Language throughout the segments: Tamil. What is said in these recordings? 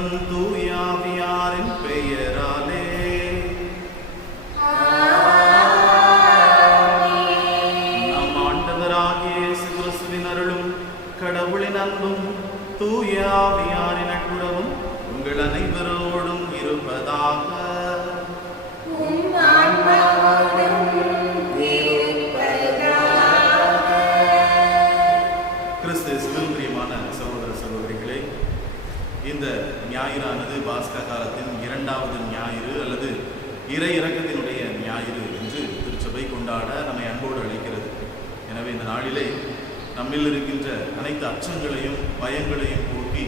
மகன் தூயாவியாரின் பெயராலே. நம் ஆண்டவராகிய இயேசு கிறிஸ்துவின் அருளும் கடவுளின் அன்பும் தூயாவியாரின் நட்புறவும் உங்கள் அனைவரோடும் இருப்பதாக. கிறிஸ்துவில் பிரியமான சகோதர சகோதரிகளே, இந்த ஞாயிறானது பாஸ்கா காலத்தின் இரண்டாவது ஞாயிறு அல்லது இறை இறக்கத்தினுடைய ஞாயிறு என்று திருச்சபை கொண்டாட நம்மை அன்போடு அழைக்கிறது. எனவே இந்த நாளிலே நம்மில் இருக்கின்ற அனைத்து அச்சங்களையும் பயங்களையும் போக்கி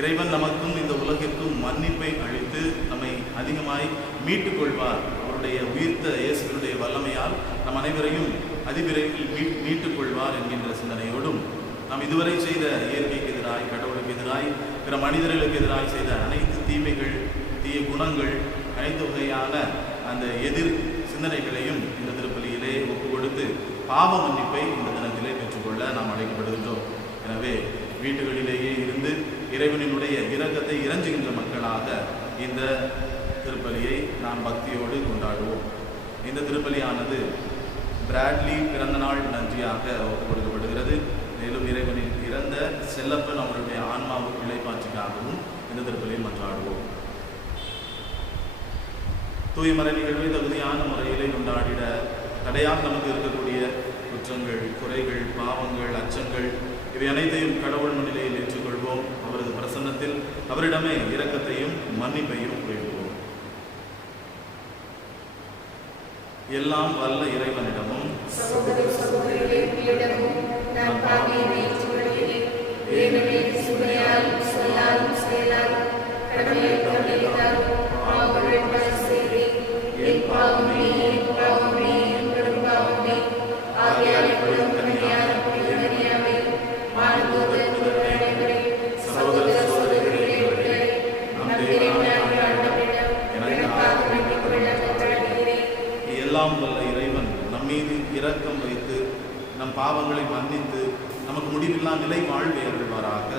இறைவன் நமக்கும் இந்த உலகிற்கும் மன்னிப்பை அளித்து நம்மை அதிகமாய் மீட்டுக் கொள்வார். அவருடைய உயிர்த்த இயேசுவினுடைய வல்லமையால் நம் அனைவரையும் அதிவிரைவில் மீட்டுக் கொள்வார் என்கின்ற சிந்தனையோடும் நாம் இதுவரை செய்த இயற்கைக்கு எதிராய், கடவுளுக்கு எதிராய், பிற மனிதர்களுக்கு எதிராய் செய்த அனைத்து தீமைகள், தீய குணங்கள், அனைத்து வகையான அந்த எதிர் சிந்தனைகளையும் இந்த திருப்பலியிலே ஒப்பு கொடுத்து பாவ மன்னிப்பை இந்த தினத்திலே பெற்றுக்கொள்ள நாம் அழைக்கப்படுகின்றோம். எனவே வீட்டுகளிலேயே இருந்து இறைவனினுடைய இரக்கத்தை இறைஞ்சுகின்ற மக்களாக இந்த திருப்பலியை நாம் பக்தியோடு கொண்டாடுவோம். இந்த திருப்பலியானது பிராட்லி பிறந்த நாள் நன்றியாக ஒப்புக் கொடுக்கப்படுகிறது. மேலும் இறைவனின் இறந்த செல்லப்பன் அவருடைய ஆன்மாவுக்கு இளைப்பாற்றிக்காகவும் இந்த திருப்பலியில் மன்றாடுவோம். தூய்மறை நிகழ்வை தகுதியான முறையிலே கொண்டாடிட தடையாக நமக்கு இருக்கக்கூடிய குற்றங்கள், குறைகள், பாவங்கள், அச்சங்கள் இவை அனைத்தையும் கடவுள் முன்னிலையில் ஏற்றுக்கொள்வோம். அவரது பிரசன்னத்தில் அவரிடமே இரக்கத்தையும் மன்னிப்பையும் வேண்டுவோம். எல்லாம் வல்ல இறைவனிடமும் எல்லாம் வல்ல இறைவன் நம் மீது இரக்கம் வைத்து நம் பாவங்களை மன்னித்து நமக்கு முடிவில்லா நிலை வாழ்வை அருள்வாராக.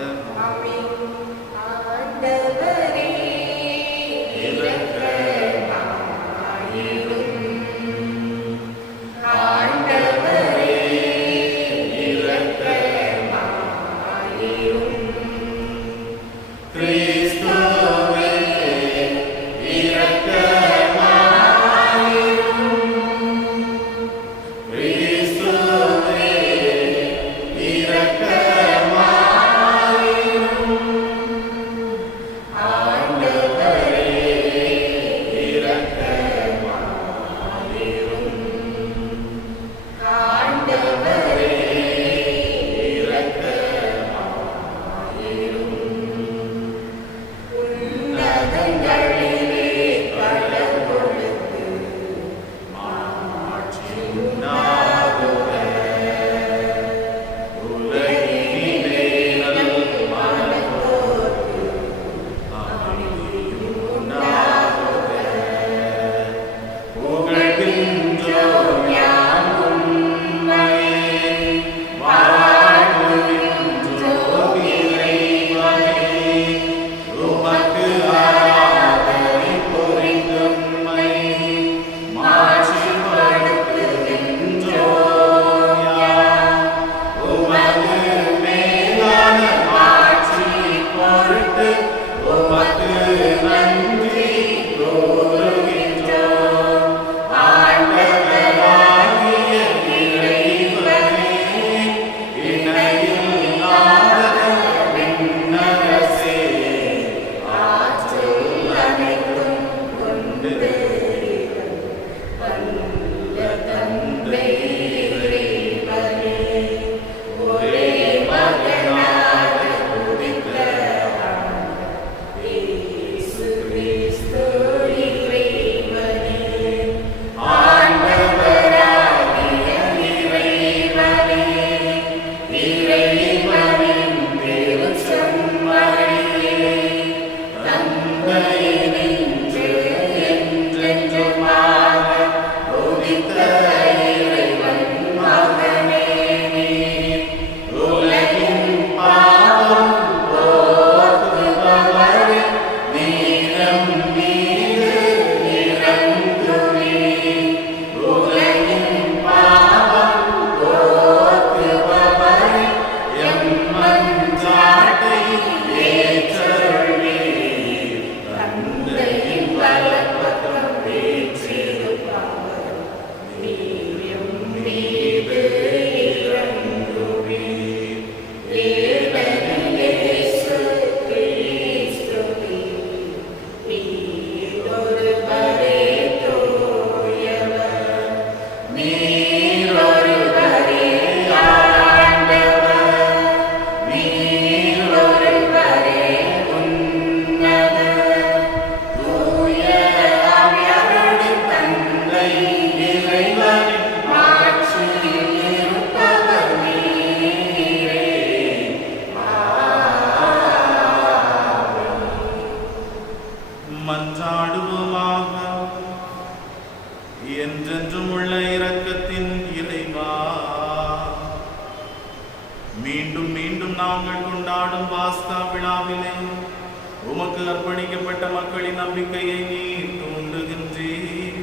Amen. என்றென்றும் உள்ள இரக்கத்தின் இறைவா, மீண்டும் மீண்டும் நாங்கள் கொண்டாடும் பாஸ்கா விழாவிலே உமக்கு அர்ப்பணிக்கப்பட்ட மக்களின் நம்பிக்கையை நீர் தூண்டுகின்றீர்.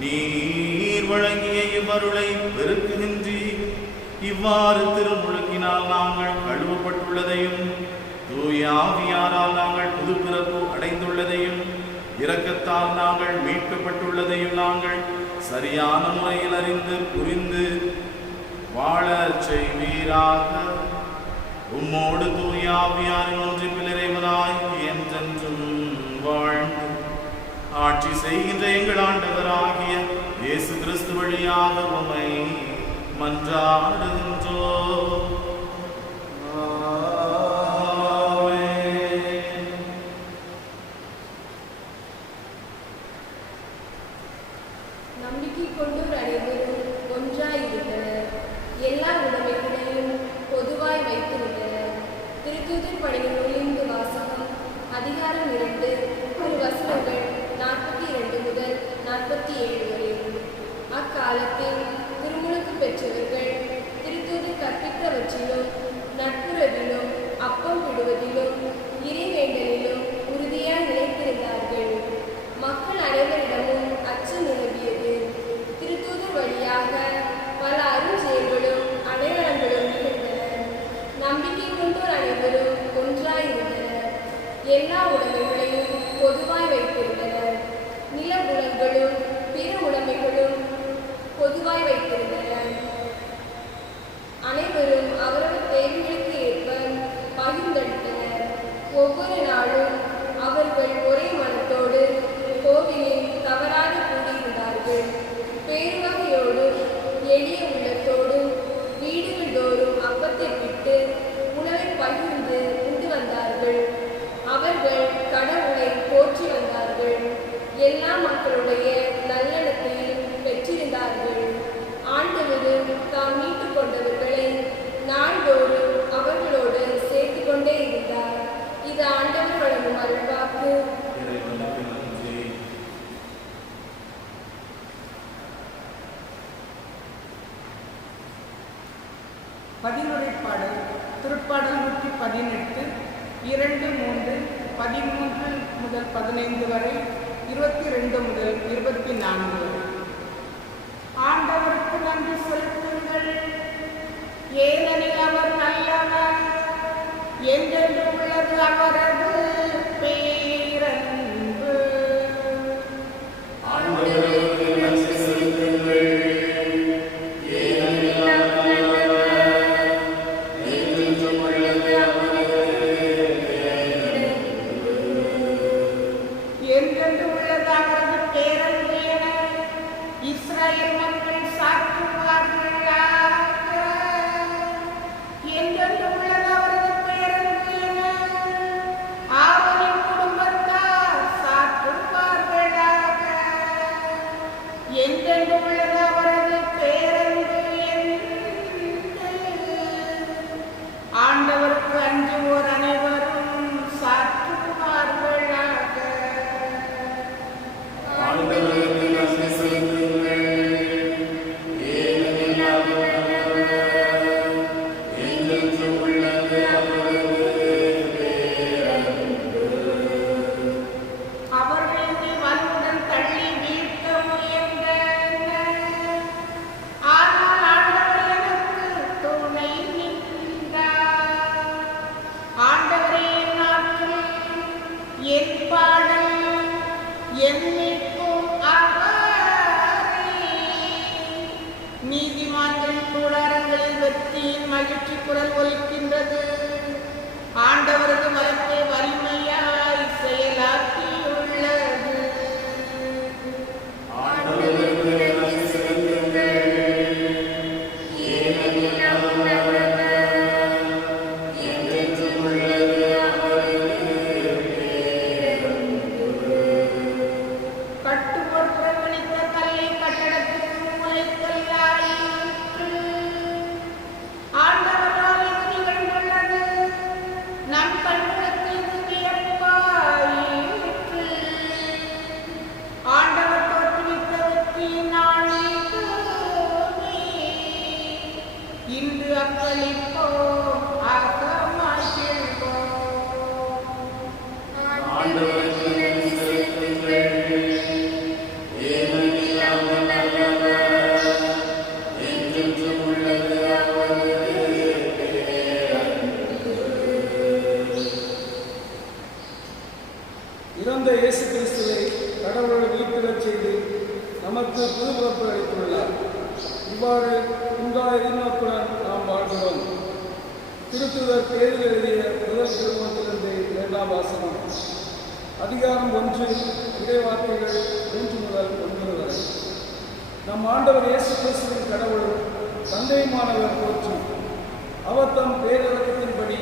நீர் வழங்கிய இவ்வருளை பெருக்குகின்றீர். இவ்வாறு திருமுழுக்கினால் நாங்கள் கழுவப்பட்டுள்ளதையும் தூய ஆவியாரால் நாங்கள் புதுப்பிறப்பு அடைந்துள்ளதையும் இரக்கத்தால் நாங்கள் மீட்கப்பட்டுள்ளதையும் நாங்கள் சரியான முறையில் அறிந்து புரிந்து வாழச் செய்வீராக. உம்மோடு தூய ஆவியாரின் ஒன்றிப்பில் இறைவனாய் என்றென்றும் வாழ்ந்து ஆட்சி செய்கின்ற எங்கள் ஆண்டவராகிய இயேசு கிறிஸ்து வழியாக உம்மை மன்றாடுகின்றோம். நம்பிக்கை கொண்டோர் அனைவரும் ஒன்றாயிருந்தனர். எல்லா உடைமைகளையும் பொதுவாய் வைத்திருந்தனர். திருத்தூதர் பணியின் நூலிலிருந்து வாசகம். அதிகாரம் 2, திருவசனங்கள் 42 முதல் 47 வரை. அக்காலத்தில் திருமுழுக்கு பெற்றவர்கள் திருத்தூதர் கற்பித்தவற்றிலும் நட்புறவிலும் அப்பம் விடுவதிலும் இறைவேண்டலிலும் உறுதியாய் நிலைத்திருந்தார்கள். மக்கள் அனைவரிடமும் அச்சம் நிலவியது. திருத்தூதர் வழியாக பல அருஞ்செயல்களும் அடையாளங்களும் நிகழ்ந்தன. நம்பிக்கை கொண்டோர் அனைவரும் ஒன்றாயிருந்தனர். எல்லா உடைமைகளையும் பொதுவாய் வைத்திருந்தனர். நிலபுலன்களும் பிற உடைமைகளும் பொதுவாய் வைத்திருந்தனர். அனைவரும் அவரவர் தேவைகளுக்கு ஏற்ப பகிர்ந்தளித்தனர். ஒவ்வொரு நாளும் அவர்கள் ஒரே மனத்தோடு கோவிலில் தவறாக கூடியிருந்தார்கள். பேருவகையோடு எளிய உள்ளத்தோடு வீடுகள் தோறும் அப்பத்தை விட்டு உணவை பகிர்ந்து உண்டு வந்தார்கள். அவர்கள் கடவுளை போற்றி வந்தார்கள். எல்லா மக்களுடைய நல்லெண்ணத்தையும் பெற்றிருந்தார்கள். ஆண்டவரும் தாம் மீட்டுக் கொண்டவர்களை நாள்தோறும் அவர்களோடு சேர்த்து கொண்டே இருந்தார். இது ஆண்டவர் வழங்கும் அருள்வாக்கு. பதிலுரைப்பாடல். திருப்பாடல் 118, 2, 3, 13 முதல் 15 வரை, 22 முதல் 24 வரை. ஆண்டவருக்கு நன்றி செலுத்துங்கள், ஏனெனில் அவர் நல்லவர், என்றென்றும் உள்ளது அவரது பேரன்பு. ஆண்டவருக்கு நன்றி செலுத்துங்கள், ஏனெனில் அவர் நல்லவர், என்றென்றும் உள்ளது அவரது பேரன்பு. என்றென்று உள்ளது அவரது பேரன்பு என இஸ்ரவேல் மக்கள் சாற்றுவார்களாக. என்றென்று உள்ளது அவரது பேரன்பு என ஆரோனின் குடும்பத்தார் சாற்றுவார்களாக. என்றென்று உள்ளது அவரது பேரன்பு என்று ஆண்டவருக்கு அஞ்சுவோர் அனைவரும் சாற்றுவார்களாக. ஆண்டவருக்கு நன்றி செலுத்துங்கள், ஏனெனில் அவர் நல்லவர், என்றென்றும் உள்ளது அவரது பேரன்பு. அவர்களை வலுவுடன் தள்ளி வீழ்த்த முயன்றனர். ஆனால் ஆண்டவர் எனக்கு துணை நின்றார். ஆண்டவரே என் ஆற்றல், என் பாடல், என் மீட்பும் அவரே. நீதிமான்கள் கூடாரங்களில் வெற்றியின் மகிழ்ச்சி குரல் ஒலிக்கின்றது. ஆண்டவரது வலத்தை வலிமையாய் செயலாக்கியுள்ளது. ஆண்டவருக்கு நன்றி செலுத்துங்கள், ஏனெனில் அவர் நல்லவர், என்றென்றும் உள்ளது அவரது பேரன்பு. கட்டுவோர் புறக்கணித்த கல்லை கட்டடத்துக்கு மூலைக்கல்லாயிற்று. ஆண்டவரால் இது நிகழ்ந்துள்ளது. நம் கண்களுக்கு பலிப்போம், அர்த்தமாய் கேட்போம். ஆண்டவருக்கு நன்றி செலுத்துங்கள். ஏனெனில் அவர் நல்லவர். என்றென்றும் உள்ளது அவரது பேரன்பு. இறந்த இயேசு கிறிஸ்துவை கடவுளோடு உயிர்த்தெழச் செய்து நமக்கு புதுப்பிறப்பு அளித்துள்ளார். இவ்வாறு உண்டான எதிர்நோக்குடன் நாம் வாழ்கிறோம். திருத்துதர் பேரில் எழுதிய முதல் திருமுகத்திலிருந்து 2ஆம் வாசகம். அதிகாரம் 1, இறைவார்த்தைகள் 3 முதல் 9 வரை. நம் ஆண்டவர் இயேசு கிறிஸ்துவின் கடவுளும் தந்தையுமானவர் போற்றும். அவர் தம் பேரிரக்கத்தின்படி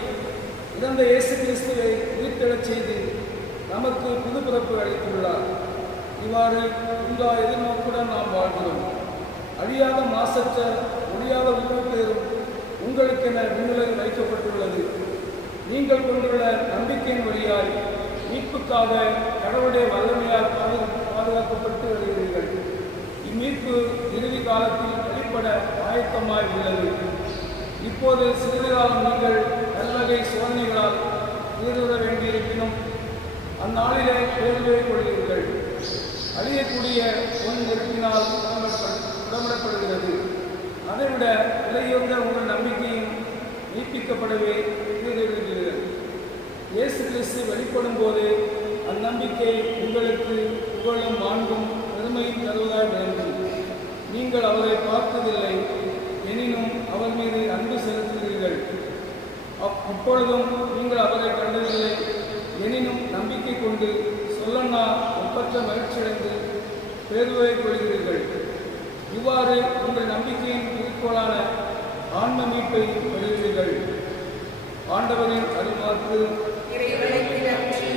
இறந்த இயேசு கிறிஸ்துவை உயிர்த்தெழச் செய்து நமக்கு புதுப்பிறப்பு அளித்துள்ளார். இவ்வாறு உண்டா எதிர்நோக்குடன் நாம் வாழ்கிறோம். அழியாத மாசற்ற ஒழியாத உயிர்ப்பேரும் உங்களுக்கென விண்ணுலகில் வைக்கப்பட்டுள்ளது. நீங்கள் கொண்டுள்ள நம்பிக்கையின் வழியாய் மீட்புக்காக கடவுளுடைய வல்லமையால் பாதுகாக்கப்பட்டு வருகிறீர்கள். இம்மீட்பு இறுதி காலத்தில் வெளிப்பட ஆயத்தமாய் உள்ளது. இப்போது சிறிது காலம் நீங்கள் பல்வகை சோதனைகளால் ஈடுபட வேண்டியிருப்பினும் அந்நாளிலே பேருவை கொள்கிறீர்கள். அழியக்கூடிய பொன் நெருப்பினால் உடம்படப்படுகிறது. அதைவிட விலையுயர்ந்த உங்கள் நம்பிக்கையும் நீட்டிக்கப்படவே ஈடுபடுகிறது. இயேசு கிறிஸ்து வெளிப்படும் போது அந்நம்பிக்கை உங்களுக்கு புகழும் மாண்பும் பெருமையும் தருவதாய் விளங்கும். நீங்கள் அவரை பார்த்ததில்லை, எனினும் அவர் மீது அன்பு செலுத்துகிறீர்கள். இப்பொழுதும் நீங்கள் அவரை கண்டதில்லை, எனினும் நம்பிக்கை கொண்டு சொல்லன்னா ஒப்பற்ற மகிழ்ச்சியடைந்து பேருவை கொள்கிறீர்கள். இவ்வாறு உங்கள் நம்பிக்கையின் குறிக்கோளான ஆன்ம மீட்பை பெறுகிறீர்கள். ஆண்டவரின் அருள்வாக்கு. இறைவனுக்கு நன்றி.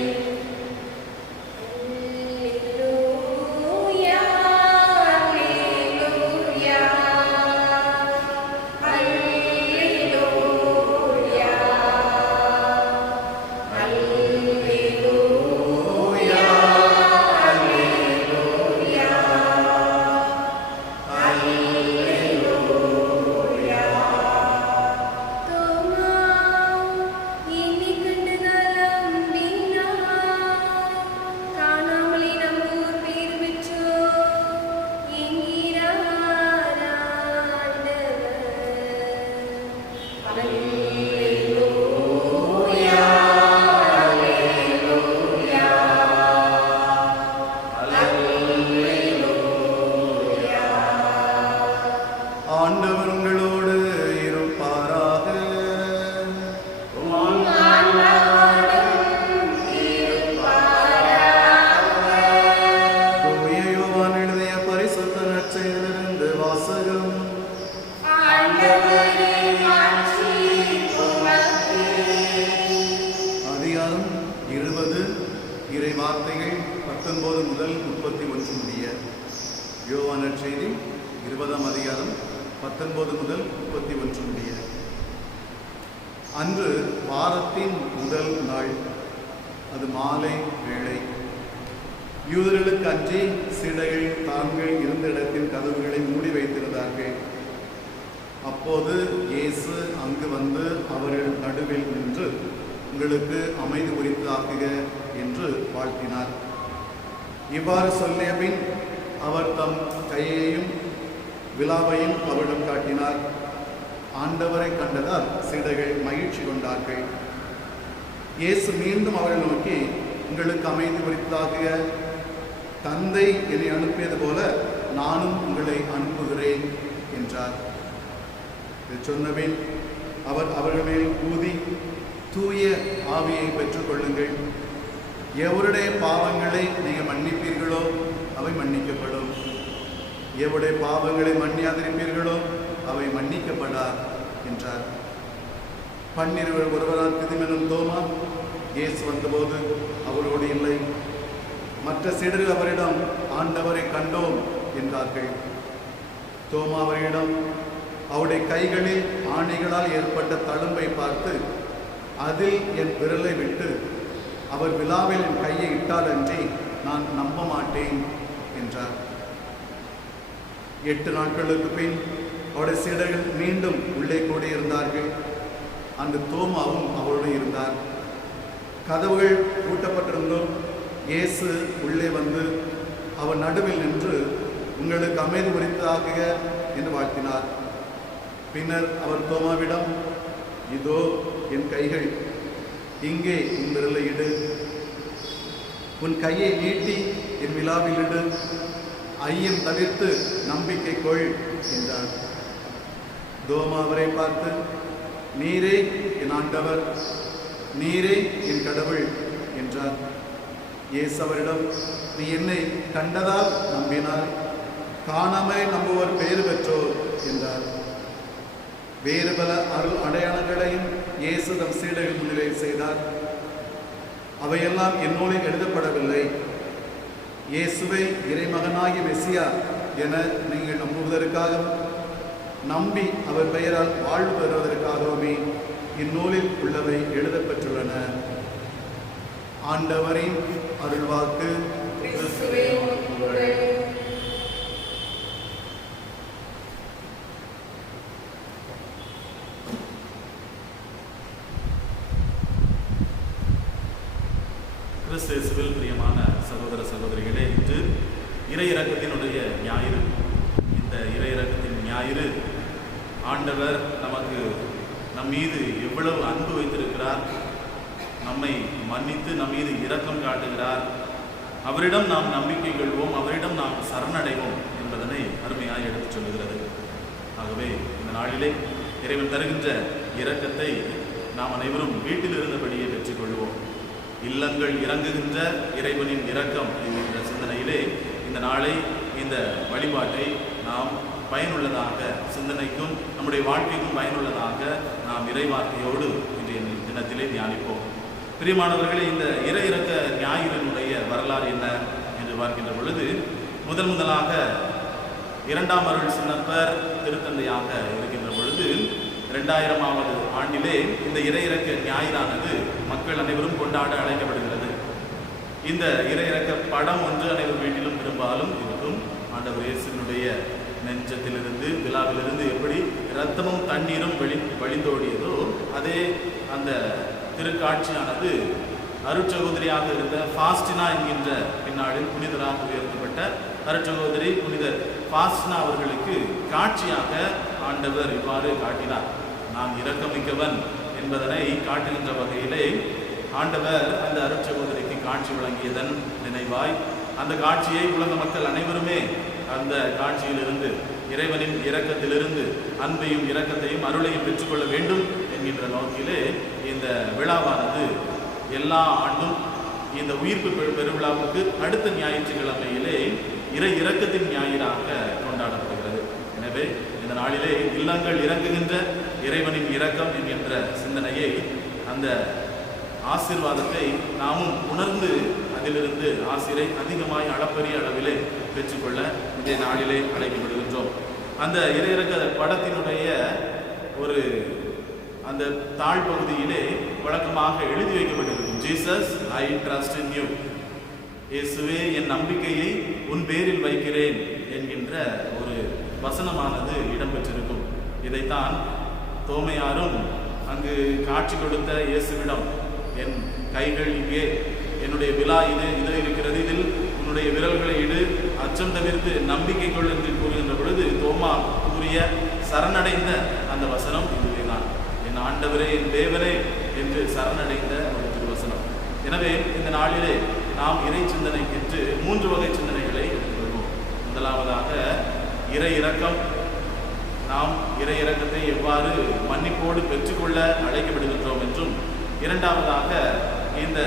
ஆண்டவர் உங்களோடு இருப்பாராக. தூய யோவான் எழுதிய பரிசுத்த நற்செய்தியிலிருந்து வாசகம். அதிகாரம் 20, இறை வார்த்தைகள் 19 முதல் 31 முடிய. யோவான் நற்செய்தி 20ஆம் அதிகாரம் 19 முதல் 31 முடிய. அன்று வாரத்தின் முதல் நாள், அது மாலை வேளை. யூதர்களுக்கு அன்றி சீடர்கள் தாங்கள் இருந்த இடத்தின் கதவுகளை மூடி வைத்திருந்தார்கள். அப்போது இயேசு அங்கு வந்து அவர்கள் நடுவில் நின்று, உங்களுக்கு அமைதி உரித்தாக்குக என்று வாழ்த்தினார். இவ்வாறு சொல்லிய பின் அவர் தம் கையையும் விலாவையும் அவரிடம் காட்டினார். ஆண்டவரை கண்டதால் சீடர்கள் மகிழ்ச்சி கொண்டார்கள். இயேசு மீண்டும் அவரை நோக்கி, உங்களுக்கு அமைதி உரித்தாகுக. தந்தை என்னை அனுப்பியது போல நானும் உங்களை அனுப்புகிறேன் என்றார். இது சொன்னபின் அவர் அவர்கள் மேல் ஊதி, தூய ஆவியை பெற்றுக்கொள்ளுங்கள். எவருடைய பாவங்களை நீங்கள் மன்னிப்பீர்களோ அவை மன்னிக்கப்படும். எவருடைய பாவங்களை மன்னியாதிருப்பீர்களோ அவை மன்னிக்கப்படா என்றார். 12 ஒருவரால் திதிமெனும் தோமா இயேசு வந்தபோது அவரோடு இல்லை. மற்ற சீடர்கள் அவரிடம், ஆண்டவரை கண்டோம் என்றார்கள். தோமா அவரிடம், அவருடைய கைகளில் ஆணைகளால் ஏற்பட்ட தழும்பை பார்த்து, அதில் என் விரலை விட்டு அவர் விலாவில் என் கையை இட்டாலன்றி நான் நம்ப மாட்டேன் என்றார். 8 நாட்களுக்கு பின் அவருடைய சீடர்கள் மீண்டும் உள்ளே கூடியிருந்தார்கள். அங்கு தோமாவும் அவரோடு இருந்தார். கதவுகள் பூட்டப்பட்டிருந்தும் இயேசு உள்ளே வந்து அவர் நடுவில் நின்று, உங்களுக்கு அமைதி உரித்தாக என்று வாழ்த்தினார். பின்னர் அவர் தோமாவிடம், இதோ என் கைகள், இங்கே உன் விரலை இடு, உன் கையை நீட்டி என் விழாவில் இடு, ஐயம் தவிர்த்து நம்பிக்கை கொள் என்றார். தோமா அவரை பார்த்து, நீரே என் ஆண்டவர், நீரே என் கடவுள் என்றார். இயேசு அவரிடம், நீ என்னை கண்டதால் நம்பினார், காணாமல் நம்புவோர் பேறு பெற்றோர் என்றார். வேறு பல அருள் அடையாளங்களையும் இயேசு தம் சீடர்கள் முன்னிலை செய்தார். அவையெல்லாம் எந்நூலில் எழுதப்படவில்லை. இயேசுவை இறைமகனாகிய மெசியா என நீங்கள் நம்புவதற்காகவும் நம்பி அவர் பெயரால் வாழ்வு பெறுவதற்காகவுமே இந்நூலில் உள்ளவை எழுதப்பெற்றுள்ளன. ஆண்டவரின் அருள்வாக்கு. கிறிஸ்துவே உமக்கு புகழ். கிறிஸ்துவில் பிரியமான சகோதர சகோதரிகளே, இன்று இறை இரக்கத்தினுடைய ஞாயிறு. இந்த இறை இரக்கத்தின் ஞாயிறு ஆண்டவர் நமக்கு நம் மீது எவ்வளவு அன்பு வைத்திருக்கிறார், நம்மை மன்னித்து நம் மீது இரக்கம் காட்டுகிறார், அவரிடம் நாம் நம்பிக்கை கொள்வோம், அவரிடம் நாம் சரணடைவோம் என்பதனை அருமையாக எடுத்துச் சொல்லுகிறது. ஆகவே இந்த நாளிலே இறைவன் தருகின்ற இரக்கத்தை நாம் அனைவரும் வீட்டில் இருந்தபடியே பெற்றுக்கொள்வோம். இல்லங்கள் இறங்குகின்ற இறைவனின் இரக்கம் என்கின்ற சிந்தனையிலே இந்த நாளை, இந்த வழிபாட்டை நாம் பயனுள்ளதாக, சிந்தனைக்கும் நம்முடைய வாழ்க்கைக்கும் பயனுள்ளதாக நாம் இறைவார்த்தையோடு இன்றைய தினத்திலே தியானிப்போம். பிரியமானவர்களே, இந்த இறை இரக்க ஞாயிறினுடைய வரலாறு என்ன என்று பார்க்கின்ற பொழுது, முதலாக 2ஆம் அருள் சின்னப்பர் திருத்தந்தையாக இருக்கின்ற பொழுது 2000ஆவது ஆண்டிலே இந்த இறை இரக்க ஞாயிறானது மக்கள் அனைவரும் கொண்டாட அழைக்கப்படுகிறது. இந்த இறை இரக்க படம் ஒன்று அனைவர் வீட்டிலும் பெரும்பாலும் இருக்கும். ஆண்டவர் இயேசுவினுடைய நெஞ்சத்திலிருந்து, விழாவிலிருந்து எப்படி இரத்தமும் தண்ணீரும் வழிந்தோடியதோ, அதே அந்த திருக்காட்சியானது அருட்சகோதரியாக இருந்த ஃபாஸ்டினா என்கின்ற பின்னாளில் புனிதராக உயர்த்தப்பட்ட அருட்சகோதரி புனிதர் ஃபாஸ்டினா அவர்களுக்கு காட்சியாக ஆண்டவர் இவ்வாறு காட்டினார். நான் இரக்கமிக்கவன் என்பதனை காட்டுகின்ற வகையிலே ஆண்டவர் அந்த அருட்சகோதரிக்கு காட்சி வழங்கியதன் நினைவாய் அந்த காட்சியை உலக மக்கள் அனைவருமே அந்த காட்சியிலிருந்து, இறைவனின் இரக்கத்திலிருந்து அன்பையும் இரக்கத்தையும் அருளையும் பெற்றுக்கொள்ள வேண்டும் என்கின்ற நோக்கிலே இந்த விழாவானது எல்லா ஆண்டும் இந்த உயிர்ப்பு பெருவிழாவுக்கு அடுத்த ஞாயிற்றுக்கிழமையிலே இறை இரக்கத்தின் ஞாயிறாக கொண்டாடப்படுகிறது. எனவே இந்த நாளிலே இல்லங்கள் இறங்குகின்ற இறைவனின் இரக்கம் என்கின்ற சிந்தனையை, அந்த ஆசீர்வாதத்தை நாமும் உணர்ந்து அதிலிருந்து ஆசிரை அதிகமாய் அளப்பரிய அளவிலே பெற்றுக்கொள்ள இந்த நாளிலே அழைக்கப்படுகின்றோம். அந்த இறை இரக்க படத்தினுடைய ஒரு அந்த தாழ் பகுதியிலே வழக்கமாக எழுதி வைக்கப்பட்டிருக்கும், Jesus I trust in you, இயேசுவே என் நம்பிக்கையை உன் பேரில் வைக்கிறேன் என்கின்ற ஒரு வசனமானது இடம்பெற்றிருக்கும். இதைத்தான் தோமையாரும் அங்கு காட்சி கொடுத்த இயேசுவிடம், என் கைகள் இங்கே, என்னுடைய விழா இது இருக்கிறது, இதில் உன்னுடைய விரல்களை இடு, அச்சம் தவிர்த்து நம்பிக்கை கொள் என்று கூறுகின்ற பொழுது தோமா கூறிய சரணடைந்த அந்த வசனம் இதுவேதான், என் ஆண்டவரே என் தேவரே என்று சரணடைந்த ஒரு திருவசனம். எனவே இந்த நாளிலே நாம் இறை சிந்தனைக்கென்று 3 வகை சிந்தனைகளை எடுத்துக்கொள்வோம். முதலாவதாக இறை இரக்கம். நாம் இறை இரக்கத்தை எவ்வாறு மன்னிப்போடு பெற்றுக்கொள்ள அழைக்கப்படுகின்றோம் என்றும், இரண்டாவதாக இந்த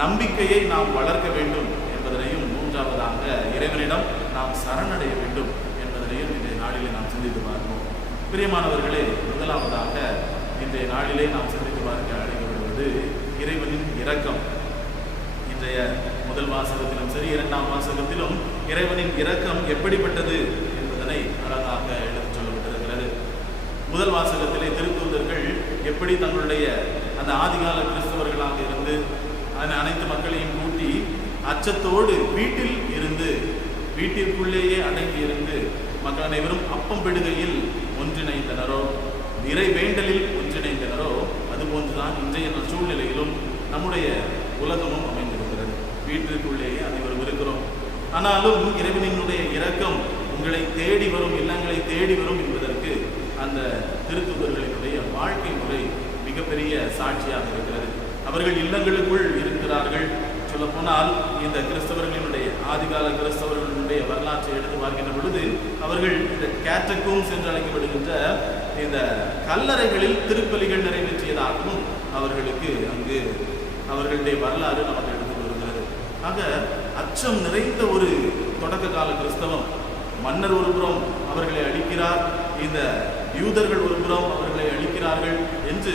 நம்பிக்கையை நாம் வளர்க்க வேண்டும் என்பதனையும், மூன்றாவதாக இறைவனிடம் நாம் சரணடைய வேண்டும் என்பதனையும் இன்றைய நாளிலே நாம் சிந்தித்து பார்ப்போம். பிரியமானவர்களே, முதலாவதாக இன்றைய நாளிலே நாம் சிந்தித்து பார்க்க அழைக்கப்படுவது இறைவனின் இரக்கம். இன்றைய முதல் வாசகத்திலும் சரி, 2ஆம் வாசகத்திலும் இறைவனின் இரக்கம் எப்படிப்பட்டது என்பதனை அழகாக எடுத்துச் சொல்லப்பட்டிருக்கிறது. முதல் வாசகத்திலே திருத்தூதர்கள் எப்படி தங்களுடைய அந்த ஆதிகால கிறிஸ்தவர்களாக இருந்து அனைத்து மக்களையும் கூட்டி அச்சத்தோடு வீட்டில் இருந்து, வீட்டிற்குள்ளேயே அடங்கி இருந்து மக்கள் அனைவரும் அப்பம் பெடுகையில் ஒன்றிணைந்தனரோ, இறை வேண்டலில் ஒன்றிணைந்தனரோ, அதுபோன்றுதான் இன்றைய சூழ்நிலையிலும் நம்முடைய உலகமும் அமைந்திருக்கிறது. வீட்டிற்குள்ளேயே அனைவரும் இருக்கிறோம். ஆனாலும் இறைவனினுடைய இரக்கம் உங்களை தேடி வரும், இல்லங்களை தேடி வரும் என்பதற்கு அந்த திருத்தூதர்களினுடைய வாழ்க்கை முறை மிகப்பெரிய சாட்சியாக இருக்கிறது. அவர்கள் இல்லங்களுக்குள் இருக்கிறார்கள். சொல்லப்போனால் இந்த கிறிஸ்தவர்களினுடைய ஆதிகால கிறிஸ்தவர்களுடைய வரலாற்றை எடுத்து பார்க்கின்ற பொழுது அவர்கள் இந்த கேட்டகூம்ஸ் என்று அழைக்கப்படுகின்ற இந்த கல்லறைகளில் திருப்பலிகள் நிறைவேற்றியதாகவும் அவர்களுக்கு அங்கு அவர்களுடைய வரலாறு நமக்கு எடுத்து வருகிறது. ஆக அச்சம் நிறைந்த ஒரு தொடக்க கால கிறிஸ்தவம். மன்னர் ஒருபுறம் அவர்களை அழிக்கிறார், இந்த யூதர்கள் ஒருபுறம் அவர்களை அழிக்கிறார்கள் என்று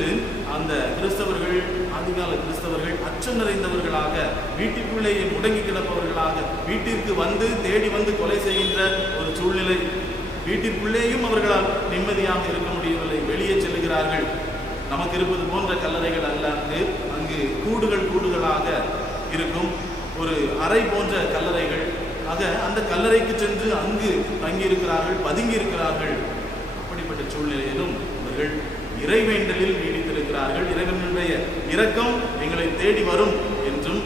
அந்த கிறிஸ்தவர்கள், ஆதிகால கிறிஸ்தவர்கள் அச்சம் நிறைந்தவர்களாக, வீட்டிற்குள்ளேயே முடங்கி கிடப்பவர்களாக, வீட்டிற்கு வந்து தேடி வந்து கொலை செய்கின்ற ஒரு சூழ்நிலை. வீட்டிற்குள்ளேயும் அவர்களால் நிம்மதியாக இருக்க முடியவில்லை, வெளியே செல்லுகிறார்கள். நமக்கு இருப்பது போன்ற கல்லறைகள் அல்ல, அங்கு கூடுகளாக இருக்கும் ஒரு அறை போன்ற கல்லறைகள். ஆக அந்த கல்லறைக்கு சென்று அங்கு தங்கியிருக்கிறார்கள், பதுங்கி இருக்கிறார்கள். அப்படிப்பட்ட சூழ்நிலையிலும் இவர்கள் இறைவேண்டலில் நீடித்திருக்கிறார்கள். இறைவனுடைய இரக்கம் எங்களை தேடி வரும் என்றும்,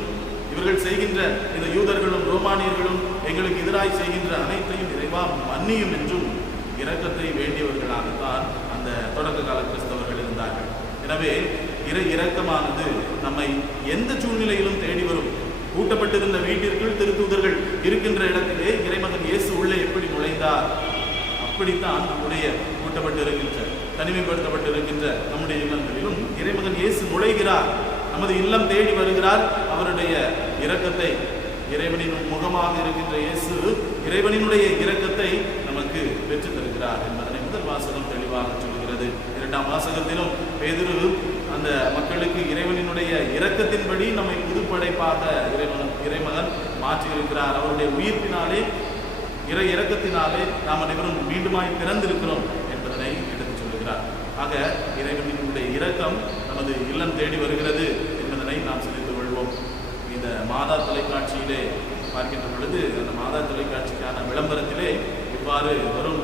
இவர்கள் செய்கின்ற இந்த யூதர்களும் ரோமானியர்களும் எங்களுக்கு எதிராய் செய்கின்ற அனைத்தையும் இறைவா மன்னியும் என்றும் இரக்கத்தை வேண்டியவர்களாகத்தான் அந்த தொடக்க கால கிறிஸ்தவர்கள் இருந்தார்கள். எனவே இரக்கமானது நம்மை எந்த சூழ்நிலையிலும் தேடி வரும். கூட்டப்பட்டிருந்த வீட்டிற்குள் திருத்தூதர்கள் இருக்கின்ற இடத்திலே இறைமகன் இயேசு உள்ளே எப்படி நுழைந்தார், அப்படித்தான் நம்முடைய கூட்டப்பட்டிருக்கின்ற, தனிமைப்படுத்தப்பட்டிருக்கின்ற நம்முடைய இல்லங்களிலும் இறைமகன் இயேசு நுழைகிறார். நமது இல்லம் தேடி வருகிறார். அவருடைய இரக்கத்தை, இறைவனின் முகமாக இருக்கின்ற இயேசு இறைவனினுடைய இரக்கத்தை நமக்கு பெற்றுத் தருகிறார் என்பதனை முதல் வாசகம் தெளிவாக சொல்கிறது. இரண்டாம் வாசகத்திலும் பேதுரு அந்த மக்களுக்கு இறைவனினுடைய இரக்கத்தின்படி நம்மை புதுப்படைப்பாக இறைமகன் மாற்றியிருக்கிறார். அவருடைய உயிர்ப்பினாலே, இறை இரக்கத்தினாலே நாம் அனைவரும் மீண்டுமாய் பிறந்திருக்கிறோம் என்பதனை எடுத்துச் சொல்லுகிறார். ஆக இறைவனினுடைய இரக்கம் நமது இல்லம் தேடி வருகிறது என்பதனை நாம் சிந்தித்துக் கொள்வோம். இந்த மாதா தொலைக்காட்சியிலே பார்க்கின்ற பொழுது அந்த மாதா தொலைக்காட்சிக்கான விளம்பரத்திலே இவ்வாறு வரும்: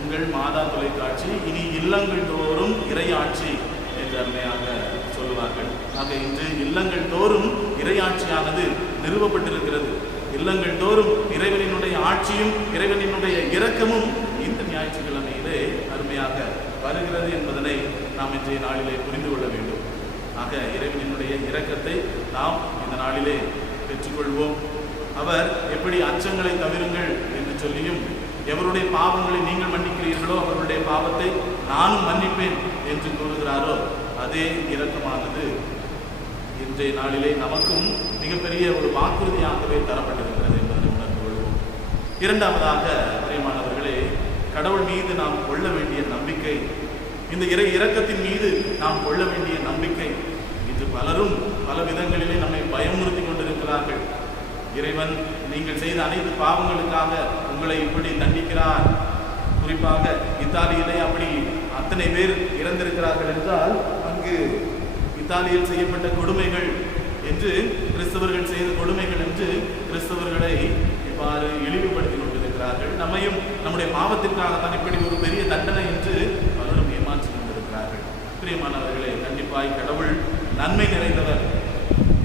உங்கள் மாதா தொலைக்காட்சி இனி இல்லங்கள் தோறும் இறையாட்சி என்று அருமையாக சொல்லுவார்கள். ஆக இன்று இல்லங்கள் தோறும் இறையாட்சியானது நிறுவப்பட்டிருக்கிறது. இல்லங்கள் தோறும் இறைவனினுடைய ஆட்சியும் இறைவனினுடைய இரக்கமும் இந்த ஞாயிற்றுக்கிழமையிலே அருமையாக வருகிறது என்பதனை நாம் இன்றைய நாளிலே புரிந்து கொள்ள வேண்டும். ஆக இறைவனினுடைய இரக்கத்தை நாம் இந்த நாளிலே பெற்றுக்கொள்வோம். அவர் எப்படி அச்சங்களை தவிருங்கள் என்று சொல்லியும், எவருடைய பாவங்களை நீங்கள் மன்னிக்கிறீர்களோ அவர்களுடைய பாவத்தை நானும் மன்னிப்பேன் என்று கூறுகிறாரோ, அதே இரக்கமானது இன்றைய நாளிலே நமக்கும் மிகப்பெரிய ஒரு வாக்குறுதியாகவே தரப்பட்டிருக்கிறது என்பதை உணர்ந்து கொள்வோம். இரண்டாவதாக பிரியமானவர்களே, கடவுள் மீது நாம் கொள்ள வேண்டிய நம்பிக்கை, இந்த இரக்கத்தின் மீது நாம் கொள்ள வேண்டிய நம்பிக்கை. இன்று பலரும் பல விதங்களிலே நம்மை பயமுறுத்தி கொண்டிருக்கிறார்கள். இறைவன் நீங்கள் செய்த அனைத்து பாவங்களுக்காக உங்களை இப்படி தண்டிக்கிறார். குறிப்பாக இத்தாலியிலே அப்படி அத்தனை பேர் இறந்திருக்கிறார்கள் என்றால் அங்கு இத்தாலியில் செய்யப்பட்ட கொடுமைகள் என்று, கிறிஸ்தவர்கள் செய்த கொடுமைகள் என்று கிறிஸ்தவர்களை இவ்வாறு இழிவுபடுத்தி கொண்டிருக்கிறார்கள். நம்மையும் நம்முடைய பாவத்திற்காகத்தான் இப்படி ஒரு பெரிய தண்டனை என்று பலரும் ஏமாற்றி கொண்டிருக்கிறார்கள். பிரியமானவர்களே, கண்டிப்பாய் கடவுள் நன்மை நிறைந்தவர்.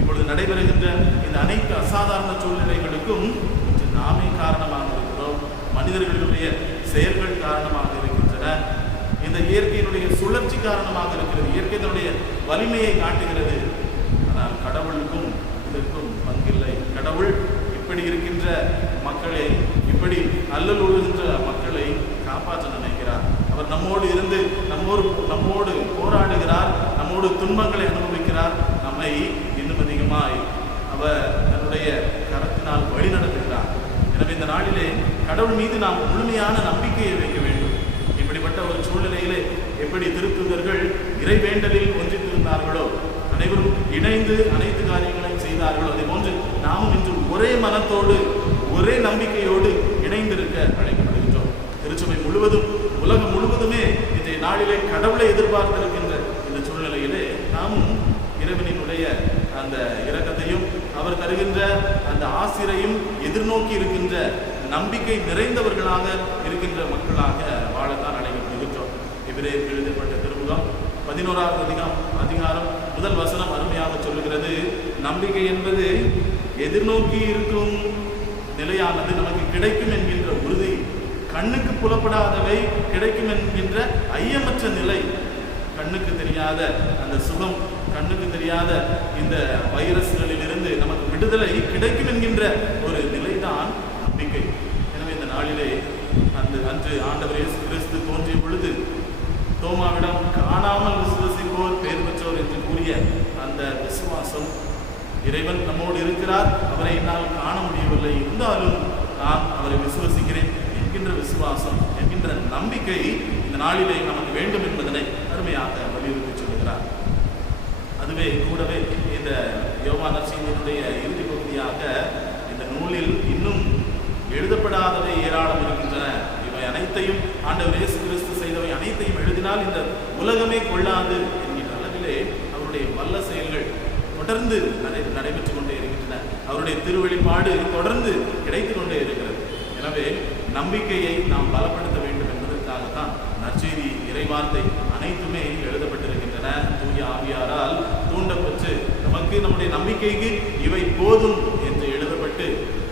இப்பொழுது நடைபெறுகின்ற இந்த அனைத்து அசாதாரண சூழ்நிலைகளுக்கும் நாமே காரணமாக இருக்கிறோம். மனிதர்களுடைய செயல்கள் காரணமாக இருக்கின்றன. இந்த இயற்கையினுடைய சுழற்சி காரணமாக இருக்கிறது. இயற்கை தன்னுடைய வலிமையை காட்டுகிறது. ஆனால் கடவுளுக்கும் இதற்கும் பங்கில்லை. கடவுள் இப்படி இருக்கின்ற மக்களை, இப்படி அல்லல் உழுகின்ற மக்களை காப்பாற்ற நினைக்கிறார். அவர் நம்மோடு இருந்து நம்மோடு போராடுகிறார், நம்மோடு துன்பங்களை அனுபவிக்கிறார். நம்மை இன்னும் அதிகமாய் அவர் தன்னுடைய கரத்தினால் வழி நடத்துகிறார். எனவே இந்த நாளிலே கடவுள் மீது நாம் முழுமையான நம்பிக்கையை வைக்க வேண்டும். இப்படிப்பட்ட ஒரு சூழ்நிலையிலே எப்படி திருத்தூதர்கள் இறைவேண்டலில் ஒன்றித்திருந்தார்களோ, அனைவரும் இணைந்து அனைத்து காரியங்களையும் செய்தார்களோ, அதே போன்று நாமும் இன்று ஒரே மனத்தோடு ஒரே நம்பிக்கையோடு இணைந்திருக்க அழைக்கப்படுகின்றோம். திருச்சபை முழுவதும், உலகம் முழுவதுமே இன்றைய நாளிலே கடவுளை எதிர்பார்த்திருக்கின்ற இந்த சூழ்நிலையிலே நாமும் இறைவனினுடைய அந்த இரக்கத்தையும் அவர் தருகின்ற அந்த ஆசிரையும் எதிர்நோக்கி இருக்கின்ற நம்பிக்கை நிறைந்தவர்களாக இருக்கின்ற மக்களாக வாழத்தான் அழைக்கப்படும். 11வது அதிகாரம் முதல் வசனம் அருமையாக சொல்லுகிறது. நம்பிக்கை என்பது எதிர்நோக்கி இருக்கும் நிலையானது நமக்கு கிடைக்கும் என்கின்ற உறுதி, கண்ணுக்கு புலப்படாதவை கிடைக்கும் என்கின்ற ஐயமற்ற நிலை, கண்ணுக்கு தெரியாத அந்த சுகம், கண்ணுக்கு தெரியாத இந்த வைரஸ்களில் இருந்து நமக்கு விடுதலை கிடைக்கும் என்கின்ற ஒரு நிலைதான் நம்பிக்கை. எனவே இந்த நாளிலே அன்று ஆண்டவர் இயேசு கிறிஸ்து தோன்றிய பொழுது தோமாவிடம் காணாமல் விசுவசிப்போர் பேர் பெற்றோர் என்று கூறிய அந்த விசுவாசம், இறைவன் நம்மோடு இருக்கிறார், அவரை என்னால் காண முடியவில்லை, இருந்தாலும் நான் அவரை விசுவசிக்கிறேன் என்கின்ற விசுவாசம், என்கின்ற நம்பிக்கை இந்த நாளிலே நமக்கு வேண்டும் என்பதனை அருமையாக வலியுறுத்தி சொல்லுகிறார். அதுவே கூடவே இந்த யோவான் நற்செய்தியினுடைய இறுதி பகுதியாக இந்த நூலில் இன்னும் எழுதப்படாதவை ஏராளம் இருக்கின்றன, இவை அனைத்தையும் ஆண்டவர் இயேசு கிறிஸ்து செய்தவை அனைத்தையும் எழுதினால் இந்த உலகமே கொள்ளாது என்கின்ற அளவிலே அவருடைய வல்ல செயல்கள் தொடர்ந்து நடைபெற்றுக் கொண்டே இருக்கின்றன. அவருடைய திருவெளிப்பாடு தொடர்ந்து கிடைத்து கொண்டே இருக்கிறது. எனவே நம்பிக்கையை நாம் பலப்படுத்த வேண்டும் என்பதற்காகத்தான் நற்செய்தி இறைவார்த்தை அனைத்துமே எழுதப்பட்டிருக்கின்றன. தூய ஆவியாரால் தூண்டப்பட்டு நமக்கு நம்முடைய நம்பிக்கைக்கு இவை போதும் என்று எழுதப்பட்டு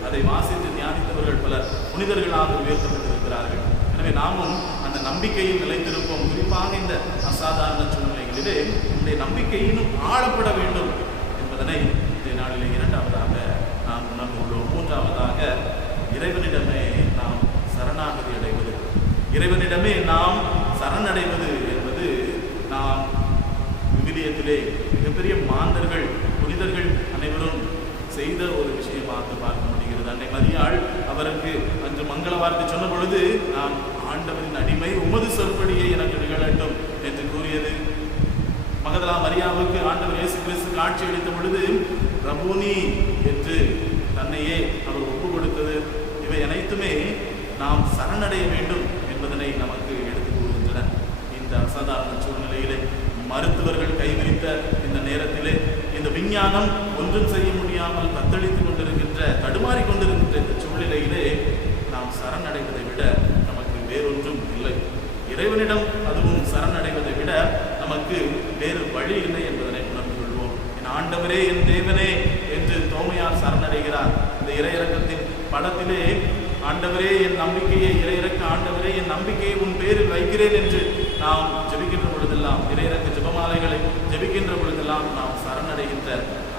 அதை வாசித்து தியானித்தவர்கள் பலர் புனிதர்களாக உயர்த்தப்பட்டிருக்கிறார்கள். எனவே நாமும் அந்த நம்பிக்கையில் நிலைத்திருப்போம். குறிப்பாக இந்த அசாதாரண சூழ்நிலைகளிலே நம்முடைய நம்பிக்கை இன்னும் ஆழப்பட வேண்டும் என்பதனை இந்த நாளிலே இரண்டாவதாக நாம் உணர்ந்துள்ளோம். மூன்றாவதாக இறைவனிடமே நாம் சரணாகதி அடைவது, இறைவனிடமே நாம் சரணடைவது என்பது நாம் விவிலியத்திலே மிகப்பெரிய மாந்தர்கள் புனிதர்கள் அனைவரும் செய்த ஒரு விஷயமாக பார்க்க முடிகிறது. அன்னை மரியாள் அவருக்கு அன்று மங்கள வார்த்தை சொன்ன பொழுது, நான் ஆண்டவரின் அடிமை, உமது சொற்படியே எனக்கு நிகழட்டும் என்று கூறியது. மகதலா மரியாவுக்கு ஆண்டவர் இயேசு கிறிஸ்து காட்சி அளித்த பொழுது ரபூனி என்று தன்னையே அவர் ஒப்பு கொடுத்தது. இவை அனைத்துமே நாம் சரணடைய வேண்டும் என்பதனை நமக்கு எடுத்து கூறுகின்றன. இந்த அசாதாரண சூழ்நிலையிலே, மருத்துவர்கள் கைவிரித்த இந்த நேரத்திலே, இந்த விஞ்ஞானம் ஒன்றும் செய்ய முடியாமல் தத்தளித்துக் கொண்டிருக்கின்ற, தடுமாறி கொண்டிருக்கின்ற இந்த சூழ்நிலையிலே நாம் சரணடைவதை விட நமக்கு வேறொன்றும் இல்லை. இறைவனிடம் அதுவும் சரணடைவதை விட நமக்கு வேறு வழி இல்லை என்பதனை உணர்ந்து கொள்வோம். என் ஆண்டவரே, என் தேவனே என்று தோமையார் சரணடைகிறார். இந்த இறையிறக்கத்தின் படத்திலே ஆண்டவரே என் நம்பிக்கையை, இறையிறக்க ஆண்டவரே என் நம்பிக்கையை உன் பேரில் வைக்கிறேன் என்று நாம் ஜெபிக்கின்ற பொழுதெல்லாம், இறையிறக்க ஜெபமாலைகளை ஜெபிக்கின்ற பொழுதெல்லாம் நாம் சரணடைகின்ற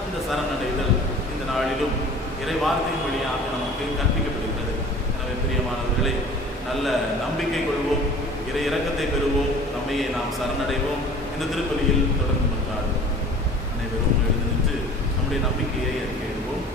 அந்த சரணடைதல் இந்த நாளிலும் இறை வார்த்தையின் வழியாக நமக்கு கற்பிக்கப்படுகிறது. எனவே பிரியமானவர்களே, நல்ல நம்பிக்கை கொள்வோம், இறை இரக்கத்தை பெறுவோம், நம்மையே நாம் சரணடைவோம். இந்த திருப்பலியில் தொடர்ந்து கொண்டாடுவோம். அனைவரும் எழுந்து நின்று நம்முடைய நம்பிக்கையை அறிக்கையிடுவோம்.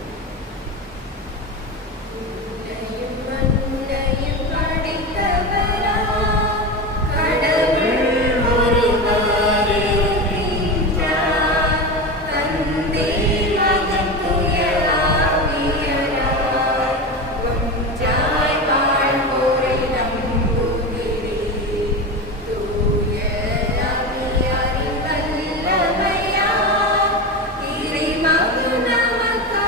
நமக்கு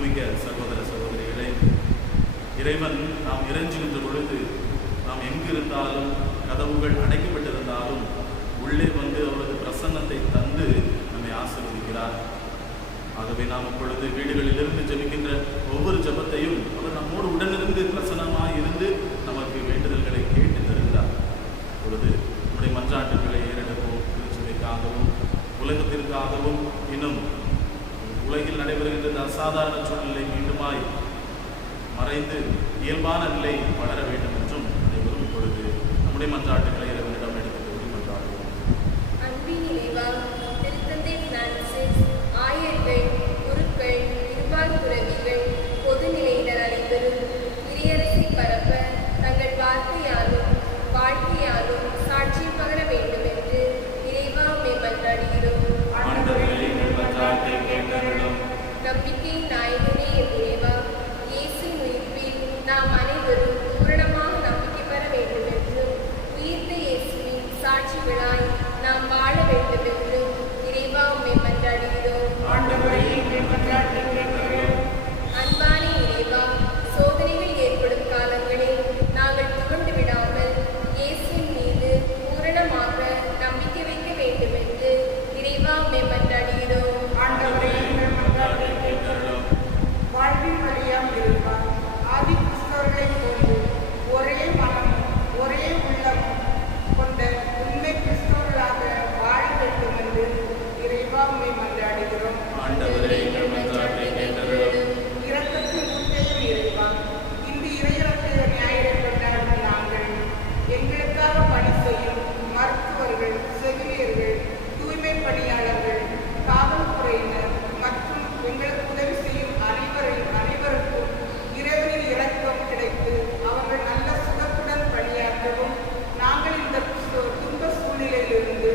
அன்புமிக்க சகோதர சகோதரிகளே, இறைவன் நாம் இறைஞ்சுகின்ற பொழுது நாம் எங்கிருந்தாலும் கதவுகள் அடைக்கப்பட்டிருந்தாலும் உள்ளே வந்து அவரது பிரசன்னத்தை தந்து நம்மை ஆசீர்வதிக்கிறார். ஆகவே நாம் இப்பொழுது வீடுகளிலிருந்து ஜெபிக்கின்ற ஒவ்வொரு ஜெபத்தையும் அவர் நம்மோடு உடனிருந்து பிரசன்னமாய் இருந்து நமக்கு வேண்டுதல்களை கேட்டு தருகிறார். இப்பொழுது நம்முடைய மன்றாட்டுகளை ஏறெடுப்போம். திருச்சபைக்காகவும் உலகத்திற்காகவும் இன்னும் உலகில் நடைபெறுகின்ற இந்த அசாதாரண சூழ்நிலை மீண்டுமாய் மறைந்து இயல்பான நிலை வளர வேண்டும் என்றும் அனைவரும் இப்பொழுது நம்முடைய மன்றாட்டுகளை இறைவனிடம் எடுத்துக்கொண்டு மன்றாடுவோம். அன்பின் இறைவா, திருத்தந்தை பிரான்சிஸ், ஆயர்கள், குருக்கள், நிர்வாக துறவிகள், பொதுநிலையினர் அனைவரும் இறையரசை பரப்ப தங்கள் வார்த்தையாலும் வாழ்க்கையாலும் சாட்சி பகர வேண்டும் என்று இறைவா உம்மை மன்றாடுகிறோம். நம்பிக்கை நாயகனே இறைவா, இயேசுவின் உயிர்ப்பில் நாம் அனைவரும் பூரணமாக நம்பிக்கை பெற வேண்டும் என்றும் உயிர்த்த இயேசுவின் சாட்சிகளாய் நாம் வாழ வேண்டும் என்றும் இறைவா உம்மை மன்றாடுகிறோம். அன்பான இறைவா, சோதனைகள் ஏற்படும் காலங்களில் நாங்கள் துவண்டு விடாமல் இயேசுவின் மீது பூரணமாக நம்பிக்கை வைக்க வேண்டும் என்று இறைவா உம்மை மன்றாடுகிறோம். வாழ்வின் வழியாம் இருப்பார் ஆதி கிறிஸ்தவர்களை போன்று ஒரே மனமும் ஒரே உள்ளமும் கொண்ட உண்மை கிறிஸ்தவர்களாக வாழ வேண்டும் என்று இறைவா உம்மை மன்றாடுகிறோம். இரக்கத்தின் ஊற்றையும் இறைவா, இன்று இறையிறக்க ஞாயிறை கொண்டாடும் நாங்கள் எங்களுக்காக பணி செய்யும் மருத்துவர்கள், செவிலியர்கள், தூய்மை பணியாளர்கள், காவல்துறையினர் மற்றும் எங்களுக்கு உதவி செய்யும் அனைவருக்கும் இறைவனின் இரக்கம் கிடைத்து அவர்கள் நல்ல சுகத்துடன் பணியாற்றவும், நாங்கள் இந்த துன்ப சூழ்நிலையிலிருந்து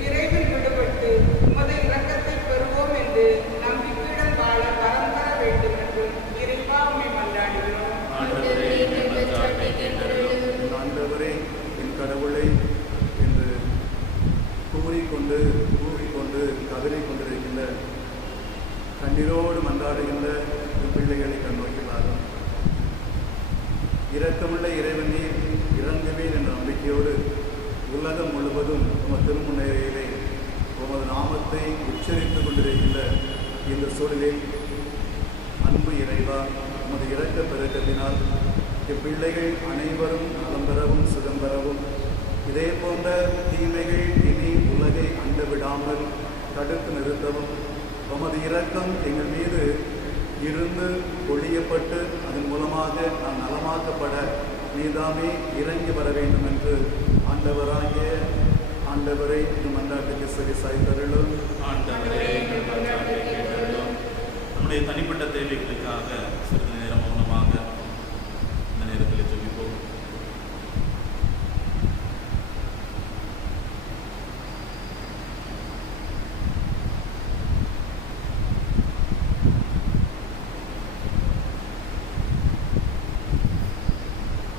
விரைவில் விடுபட்டு உமது இரக்கத்தை பெறுவோம் என்று நம்பிக்கையுடன் வாழ வரம் தர வேண்டும் என்று இறைவா உம்மை மன்றாடுகிறோம். ஆண்டவரே, என் கடவுளை என்று கூறிக்கொண்டு கதறிக் கொண்டிருக்கின்ற கண்ணீரோடு மன்றாடுகின்ற பிள்ளைகளை கண்ணோக்கி பாரும். இரக்கமுள்ள இறைவனீர் இறங்குவேன் என்ற நம்பிக்கையோடு உலகம் முழுவதும் உமது திருமுன்னிலையிலே உமது நாமத்தை உச்சரித்துக் கொண்டிருக்கின்ற இந்த சூழலில் அன்பு இறைவா, உமது இரக்க பெருக்கத்தினால் இப்பிள்ளைகள் அனைவரும் நலம் பெறவும் சுகம் பெறவும், இதே போன்ற தீமைகள் இனி உலகை அண்டவிடாமல் தடுத்து நிறுத்தவும், உமது இரக்கம் எங்கள் மீது இருந்து ஒழியப்பட்டு அதன் மூலமாக நாம் நலமாக்கப்பட நீதாமே இறங்கி வர வேண்டும் என்று ஆண்டவரை இந்த மன்றாட்டுக்கு சரி சாய்ந்தருளும். நம்முடைய தனிப்பட்ட தேவைகளுக்காக சிறிது நேரம் மௌனமாக இந்த நேரத்தில் ஜெபிப்போம்.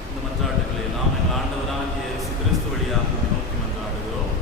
இந்த மன்றாட்டுகளை நாம் எங்கள் ஆண்டவராகிய இயேசு கிறிஸ்து வழியாக நோக்கி மன்றாடுகிறோம்.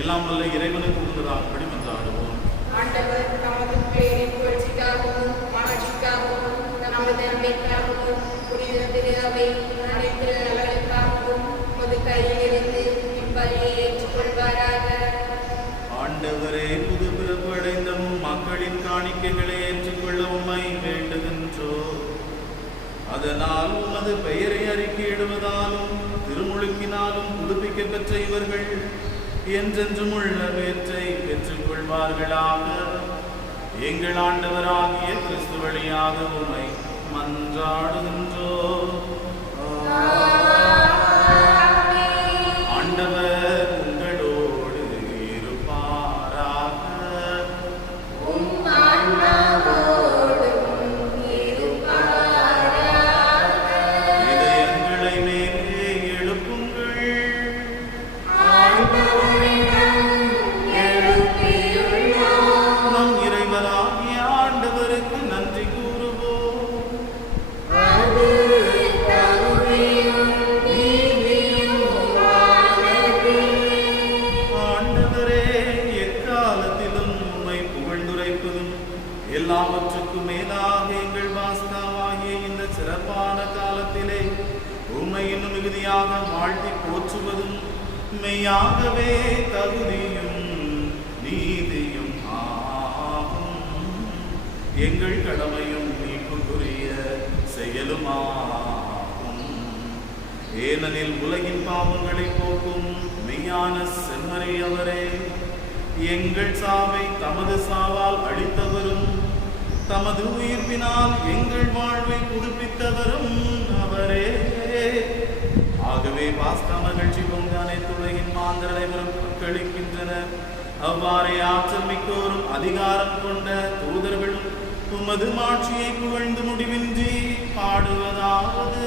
எல்லாம் வல்ல இறைவனுக்கு உகந்ததாகும்படி மன்றாடுவோம். ஆண்டவர் தமது பேரின் புகழ்ச்சிக்காகவும் மகிழ்ச்சிக்காகவும் நமது நன்மைக்காகவும் புனித திரு அவை அனைத்து நலனுக்காகவும் உமது கையில் இருந்து இப்பலியை ஏற்றுக்கொள்வாராக. ஆண்டவரே, புது பிறப்பு தமது பெயரை அறிக்கையிடுவதாலும் திருமுழுக்கினாலும் புதுப்பிக்க பெற்ற இவர்கள் என்றென்றும் உள்ள பேற்றை பெற்றுக் கொள்வார்களாக. எங்கள் ஆண்டவராகிய கிறிஸ்து வழியாக உம்மை மன்றாடுகின்றோம். ஆண்டவர் உங்களோடு இருப்பாராக. இதயங்களை மேலே எழுப்புங்கள். நம் இறைவராகிய ஆண்டவருக்கு நன்றி கூறுவோம். ஆண்டவரே, எக்காலத்திலும் உம்மை புகழ்ந்துரைப்பதும் எல்லாவற்றுக்கும் மேலாக எங்கள் பாஸ்காவாகிய இந்த சிறப்பான காலத்திலே உம்மை இன்னும் மிகுதியாக வாழ்த்தி போற்றுவதும் மெய்யாகவே தகுதியும் நீதியும் ஆகும். எங்கள் கடமையும் மீட்புக்குரிய செயலுமாகும். ஏனெனில் உலகின் பாவங்களை போக்கும் மெய்யான செம்மறி அவரே, எங்கள் சாவை தமது சாவால் அழித்தவரும் தமது உயிர்ப்பினால் எங்கள் வாழ்வை புதுப்பித்தவரும் அவரே. ஆகவே பாஸ்கா மகிழ்ச்சி பொங்க அனைத்து உலகின் மாந்தர் அனைவரும் பங்களிக்கின்றனர். அவ்வாறே ஆற்றல் மிக்கோரும் அதிகாரம் கொண்ட தூதர்களும் உமது மாட்சியை புகழ்ந்து முடிவின்றி பாடுவதாவது: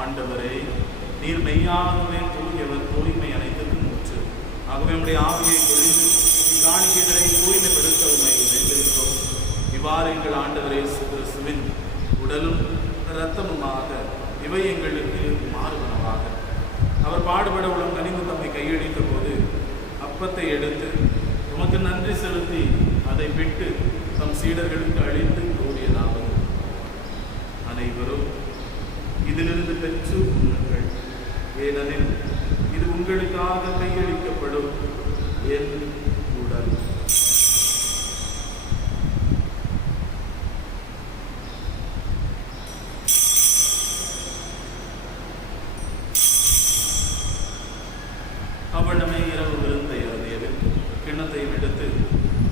ஆண்டவரே, நீர் மெய்யாகவே தூயவர், தூய்மை அனைத்திற்கும் ஊற்று. ஆகவே உம்முடைய ஆவியை பொழிந்து இக்காணிக்கைகளை தூய்மைப்படுத்த உம்மை வேண்டுகின்றோம். இவ்வாறு எங்கள் ஆண்டவரே கிறிஸ்துவின் உடலும் இரத்தமுமாக இவை எங்களுக்கு மாறுவனவாக. அவர் பாடுபட உளம் கனிந்து தம்மை கையளித்த போது அப்பத்தை எடுத்து உமக்கு நன்றி செலுத்தி அதை விட்டு தம் சீடர்களுக்கு அளித்து கூறியதாவது: அனைவரும் இதிலிருந்து பெற்று உண்ணுங்கள், ஏனெனில் இது உங்களுக்காக கையளிக்கப்படும் என் உடல். அவ்வளமே இரவு விருந்தை அருந்தியவர் கிண்ணத்தையும் எடுத்து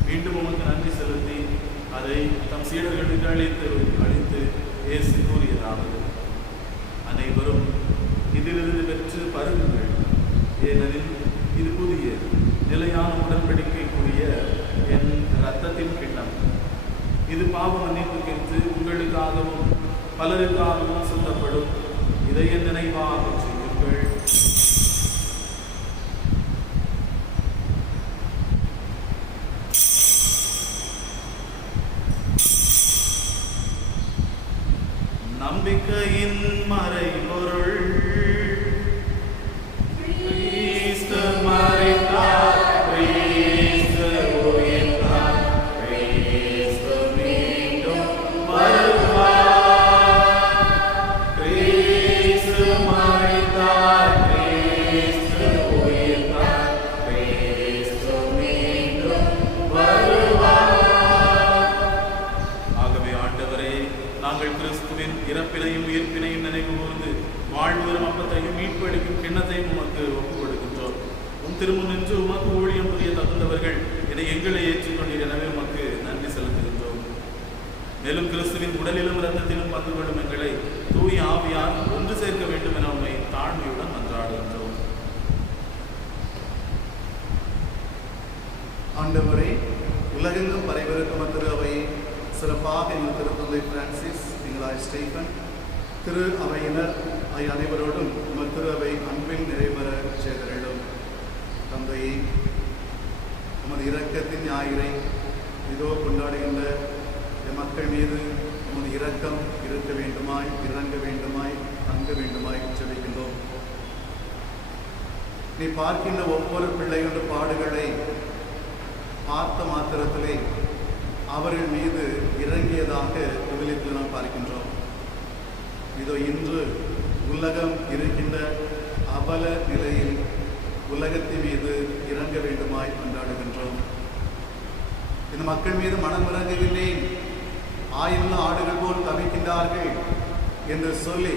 மீண்டும் உமக்கு நன்றி செலுத்தி அதை தம் சீடர்களுக்கு அளித்து இயேசு கூறியதாவது: அனைவரும் இதிலிருந்து பெற்று பருகுங்கள், ஏனெனில் இது புதிய நிலையான உடன்படிக்கைக்குரிய என் இரத்தத்தின் கிண்ணம். இது பாவ மன்னிப்புக்கென்று உங்களுக்காகவும் பலருக்காகவும் சொல்லப்படும். இதை என் நினைவாக செய்யுங்கள். நம்பிக்கையின் மறைபொருள்: கிறிஸ்து மரித்தார், கிறிஸ்து உயிர்த்தார், கிறிஸ்து மீண்டும் வருவார். கிறிஸ்து மரித்தார், கிறிஸ்து உயிர்த்தார், கிறிஸ்து மீண்டும் வருவார். ஆகவே ஆண்டவரே, நாங்கள் கிறிஸ்துவின் இறப்பினையும் உயிர்ப்பினையும் நினைவு கூர்ந்து வாழ்வு தரும் அப்பத்தையும் மீட்பு அளிக்கும் கிண்ணத்தையும் உமக்கு ஒப்புக் கொடுக்கின்றோம். உம் திருமுன் நின்று உமக்கு ஊழியம் புரிய தகுந்தவர்கள் இதை எங்களை ஏற்றுக்கொண்டீர். எனவே உமக்கு நன்றி செலுத்துகின்றோம். மேலும் கிறிஸ்துவின் உடலிலும் இரத்தத்திலும் பங்கு கொள்ளும் எங்களை தூய ஆவியால் ஒன்று சேர்க்க வேண்டும் என உம்மை தாழ்மையுடன் மன்றாடுகின்றோம். ஆண்டவரே, உலகெங்கும் பரவிருக்கும் திரு அவையை சிறப்பாக எங்கள் திருத்தந்தை பிரான்சிஸ், எங்களாய் ஸ்டீஃபன், திரு அவையினர் அனைவரோடும் திரு அவை அன்பில் நிறைவேற செய்தரிடும். தந்தையை, உமது இரக்கத்தின் ஞாயிறை இதோ கொண்டாடுகின்ற மக்கள் மீது உமது இரக்கம் இருக்க வேண்டுமாய், இறங்க வேண்டுமாய், தங்க வேண்டுமாய் ஜெபிக்கின்றோம். நீ பார்க்கின்ற ஒவ்வொரு பிள்ளைகளோட பாடுகளை பார்த்த மாத்திரத்திலே அவர்கள் மீது இறங்கியதாக விவிலியத்தில் நாம் பார்க்கின்றோம். இதோ இன்று உலகம் இருக்கின்ற அவல நிலையில் உலகத்தின் மீது இறங்க வேண்டுமாய் கொண்டாடுகின்றோம். இந்த மக்கள் மீது மனம் இறங்குகின்றேன், ஆயிரம் ஆடுகள் போல் தவிக்கின்றார்கள் என்று சொல்லி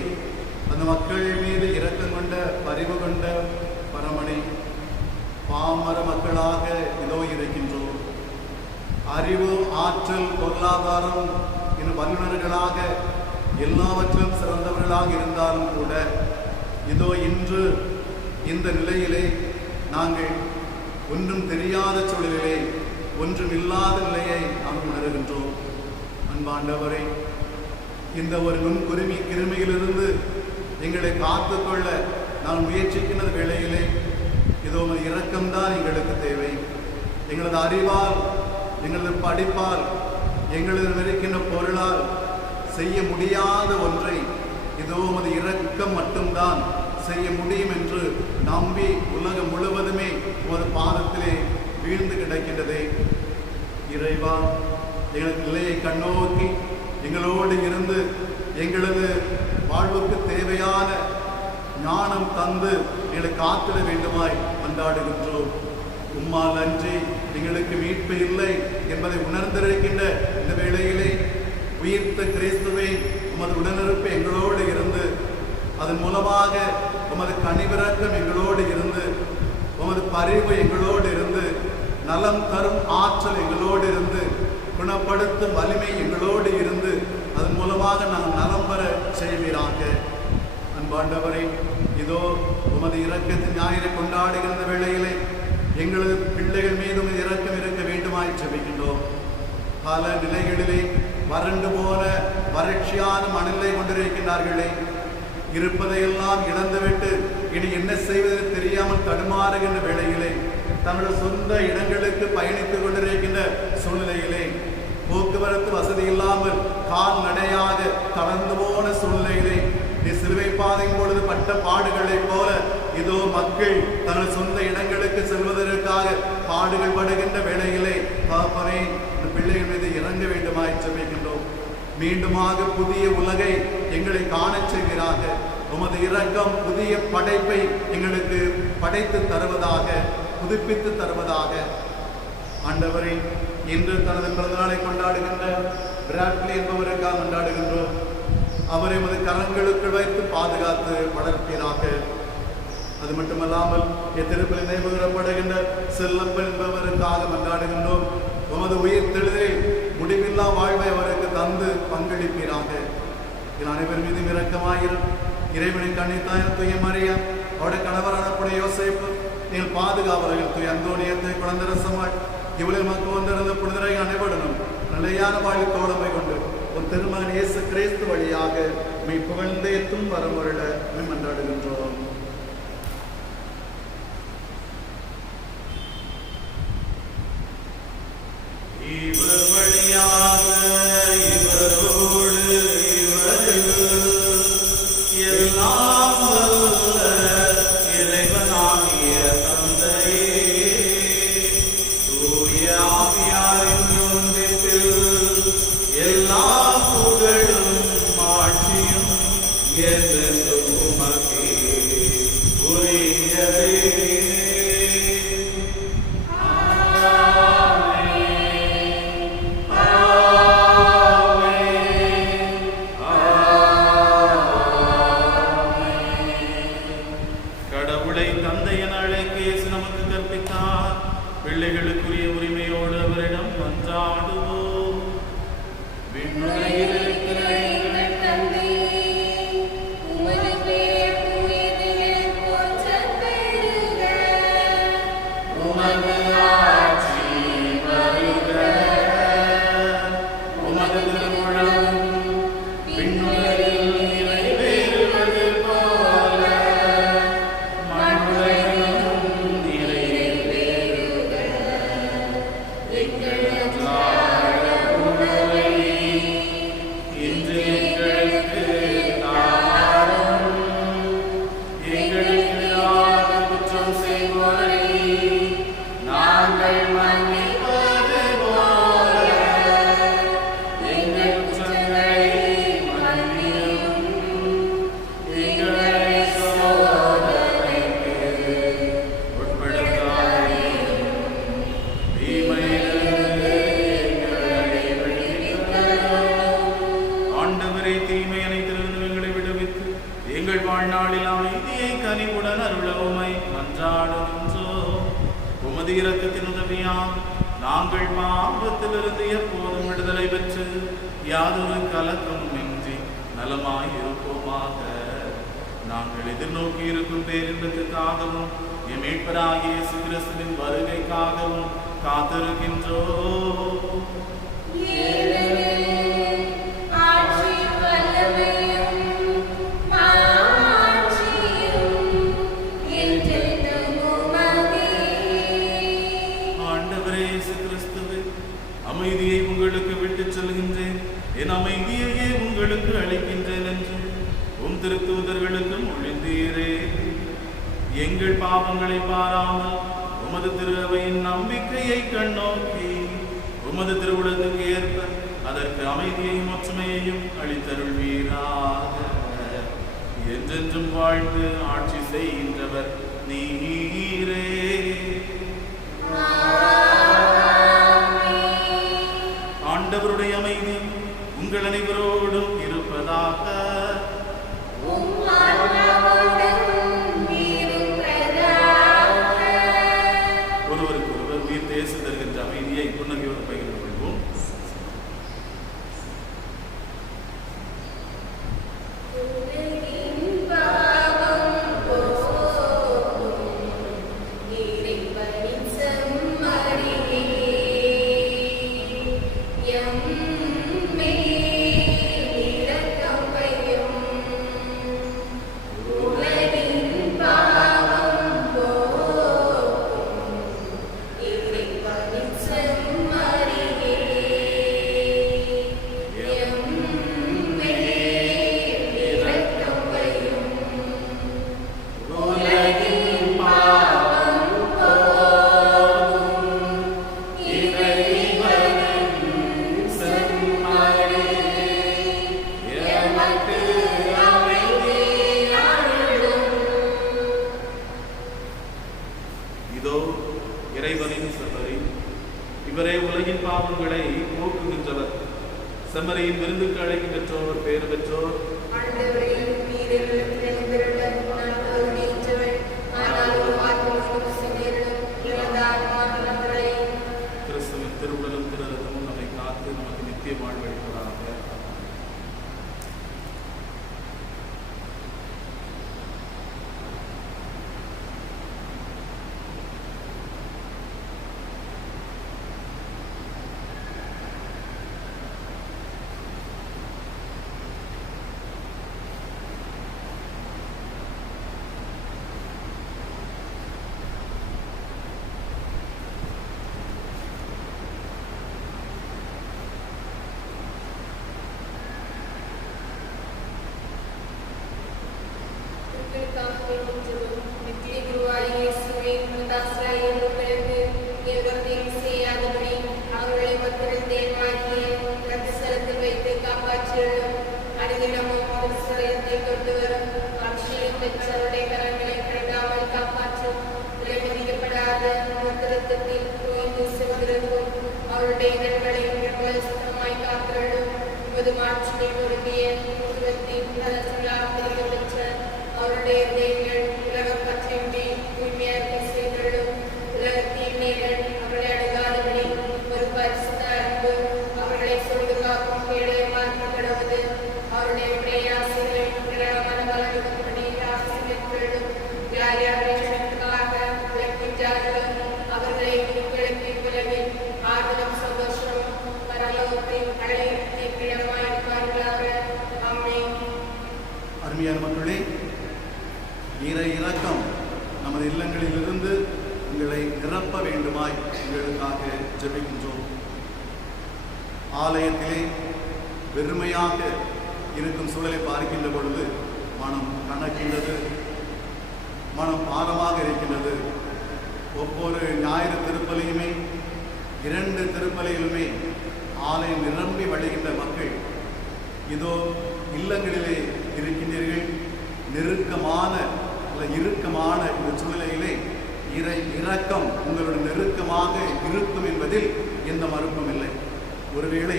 அந்த மக்கள் மீது இரக்கம் கொண்ட, பரிவு கொண்ட பரமனை பாமர மக்களாக இதோ இருக்கின்றோம். அறிவு, ஆற்றல், பொருளாதாரம் இன்னும் வல்லுநர்களாக எல்லாவற்றிலும் சிறந்தவர்களாக இருந்தாலும் கூட இதோ இன்று இந்த நிலையிலே நாங்கள் ஒன்றும் தெரியாத சூழலிலே, ஒன்றும் இல்லாத நிலையை நாம் உணர்கின்றோம். அன்பாண்டவரை, இந்த ஒரு நுண்குருமி கிருமியிலிருந்து எங்களை காத்துக்கொள்ள நான் முயற்சிக்கின்ற வேளையிலே இதோ இரக்கம்தான் எங்களுக்கு தேவை. எங்களது அறிவால், எங்களது படிப்பால், எங்களது இருக்கின்ற பொருளால் செய்ய முடியாத ஒன்றை இதோ உமது இரக்கம் மட்டும்தான் செய்ய முடியும் என்று நம்பி உலகம் முழுவதுமே ஒரு பாதத்திலே வீழ்ந்து கிடக்கின்றதே. இறைவா, எங்களது நிலையை கண்ணோக்கி எங்களோடு இருந்து எங்களது வாழ்வுக்கு தேவையான ஞானம் தந்து எங்களை காத்திட வேண்டுமாய் கொண்டாடுகின்றோம். உம்மால் அன்றி எங்களுக்கு மீட்பு இல்லை என்பதை உணர்ந்திருக்கின்ற இந்த வேளையிலே உயிர்த்த கிறிஸ்துவை உமது உடனிருப்பு எங்களோடு இருந்து, அதன் மூலமாக உமது கனிவிரக்கம் எங்களோடு இருந்து, உமது பரிவு எங்களோடு இருந்து, நலம் தரும் ஆற்றல் எங்களோடு இருந்து, குணப்படுத்தும் வலிமை எங்களோடு இருந்து, அதன் மூலமாக நாங்கள் நலம் பெற செய்வீராக. அன்பாண்டவரை, இதோ உமது இரக்கத்தின் ஞாயிறை கொண்டாடுகின்ற வேளையிலே எங்களது பிள்ளைகள் மீது உமது இரக்கம் இருக்க வேண்டுமாய் ஜெபிக்கின்றோம். பல நிலைகளிலே வறண்டு போன வறட்சியான மணலை கொண்டிருக்கின்றார்களே, இருப்பதையெல்லாம் இழந்துவிட்டு இனி என்ன செய்வது தெரியாமல் தடுமாறுகின்ற வேளையிலே, தங்களது சொந்த இடங்களுக்கு பயணித்துக் கொண்டிருக்கின்ற சூழ்நிலையிலே, போக்குவரத்து வசதி இல்லாமல் கால்நடையாக கடந்து போன சூழ்நிலையிலே, சிலுவை பாதையின் பொழுது பட்ட பாடுகளைப் போல இதோ மக்கள் தங்கள் சொந்த இடங்களுக்கு செல்வதற்காக பாடுகள் படுகின்ற வேளையிலே பாப்பனே, இந்த பிள்ளைகள் மீது இறங்க வேண்டுமாய் ஜெபிக்கின்றோம். மீண்டுமாக புதிய உலகை எங்களை காணச் செய்கிறாக. உமது இரக்கம் புதிய படைப்பை எங்களுக்கு படைத்து தருவதாக, புதுப்பித்து தருவதாக. ஆண்டவரை, இன்று தனது பிறந்தநாளை கொண்டாடுகின்ற பிராட்லி என்பவருக்காக கொண்டாடுகின்றோம். அவரை உமது கரங்களுக்கு வைத்து பாதுகாத்து வளர்ப்பீராக. அது மட்டுமல்லாமல் திருப்பலி நினைவுகூரப்படுகின்ற செல்லப்பன் என்பவருக்காக கொண்டாடுகின்றோம். உமது உயிர் தெளிதில் முடிவில்லா வாழ்வை அவருக்கு தந்து பங்களிப்பீராக. இதில் அனைவர் மீதும் இரக்கமாயிரும். இறைவனின் கண்ணித்தாய் தூய மரியா, அவருடைய கணவரான புனித யோசேப்பு, நீங்கள் பாதுகாவலர்கள் தூய அந்தோனியத்தை குழந்தை ரசமாய் இவளில் மக்கள் வந்திருந்த புனிதரை அனைவருடனும் நிலையான வாழ்வு தோழமை கொண்டு உன் திருமகன் இயேசு கிறிஸ்து வழியாக மெய் புகழ்ந்தேத்தும் வரமுருள மன்றாடுகின்றோம். இவர் வழியாக இவரோடு இவரில் எல்லாம் வல்ல இறைவனாகிய தந்தையே, தூய ஆவியாரின் ஒன்றிப்பில் எல்லா புகழும் ஆட்சியும் என்றென்றும் உமக்கே உரியதே. ஆமென். வாழ்நாளில் அமைதியை கனிவுடன் அருள உம்மை மன்றாடுகின்றோம். உமது இரக்கத்தின் உதவியால் நாங்கள் பாவத்திலிருந்து எப்போதும் விடுதலை பெற்று யாதொரு கலக்கமும் இன்றி நலமாயிருப்போமாக. நாங்கள் எதிர்நோக்கி இருக்கும் பேரின்பத்திற்காகவும் எம் மீட்பராகிய இயேசு கிறிஸ்துவின் வருகைக்காகவும் காத்திருக்கின்றோம். ஆண்டவரே இயேசு கிறிஸ்துவே, அமைதியை உங்களுக்கு விட்டுச் செல்கின்றேன், என் அமைதியையே உங்களுக்கு அளிக்கின்றேன் என்று உம் திருத்தூதர்களுக்கு மொழிந்தீரே. எங்கள் பாவங்களை பாராமல் உமது திரு அவையின் நம்பிக்கையை கண்ணோக்கி உமது திருவுளத்துக்கு ஏற்ப அதற்கு அமைதியையும் ஒற்றுமையையும் அளித்தருள்வீராக. என்றென்றும் வாழ்ந்து ஆட்சி செய்கின்றவர் நீரே. ஆண்டவருடைய அமைதி உங்கள் அனைவரோடும் இருப்பதாக. ஒருவருக்கு ஒருவர் உயிர் தேச தருகின்ற அமைதியை புன்னகையோடு பகிர்ந்து கொள்வோம். இதோ இறைவனின் செம்மறி, இவரே உலகின் பாவங்களை போக்குகின்றவர். செம்மறியின் விருந்துக்கு அழைக்கும் பெற்றோர் பேறு பெற்றோர். கிறிஸ்துவின் திருவுடலும் திரு ரத்தமும் நம்மை காத்து நமக்கு நித்திய வாழ்வளிப்பதாக. அருமையான மக்களே, இறை இரக்கம் நமது இல்லங்களிலிருந்து உங்களை நிரப்ப வேண்டுமாய் உங்களுக்காக ஜெபிக்கின்றோம். ஆலயத்திலே வெறுமையாக இருக்கும் சூழலை பார்க்கின்ற பொழுது மனம் கணக்கின்றது, மனம் பாரமாக இருக்கின்றது. ஒவ்வொரு ஞாயிறு திருப்பலியுமே 2 திருப்பலியிலுமே ஆலயம் நிரம்பி வழிகின்ற மக்கள் இதோ இல்லங்களிலே இருக்கின்றீர்கள். இறுக்கமான இந்த சூழ்நிலையிலே இறை இரக்கம் உங்களுடைய நெருக்கமாக இருக்கும் என்பதில் எந்த மறுப்பும் இல்லை. ஒருவேளை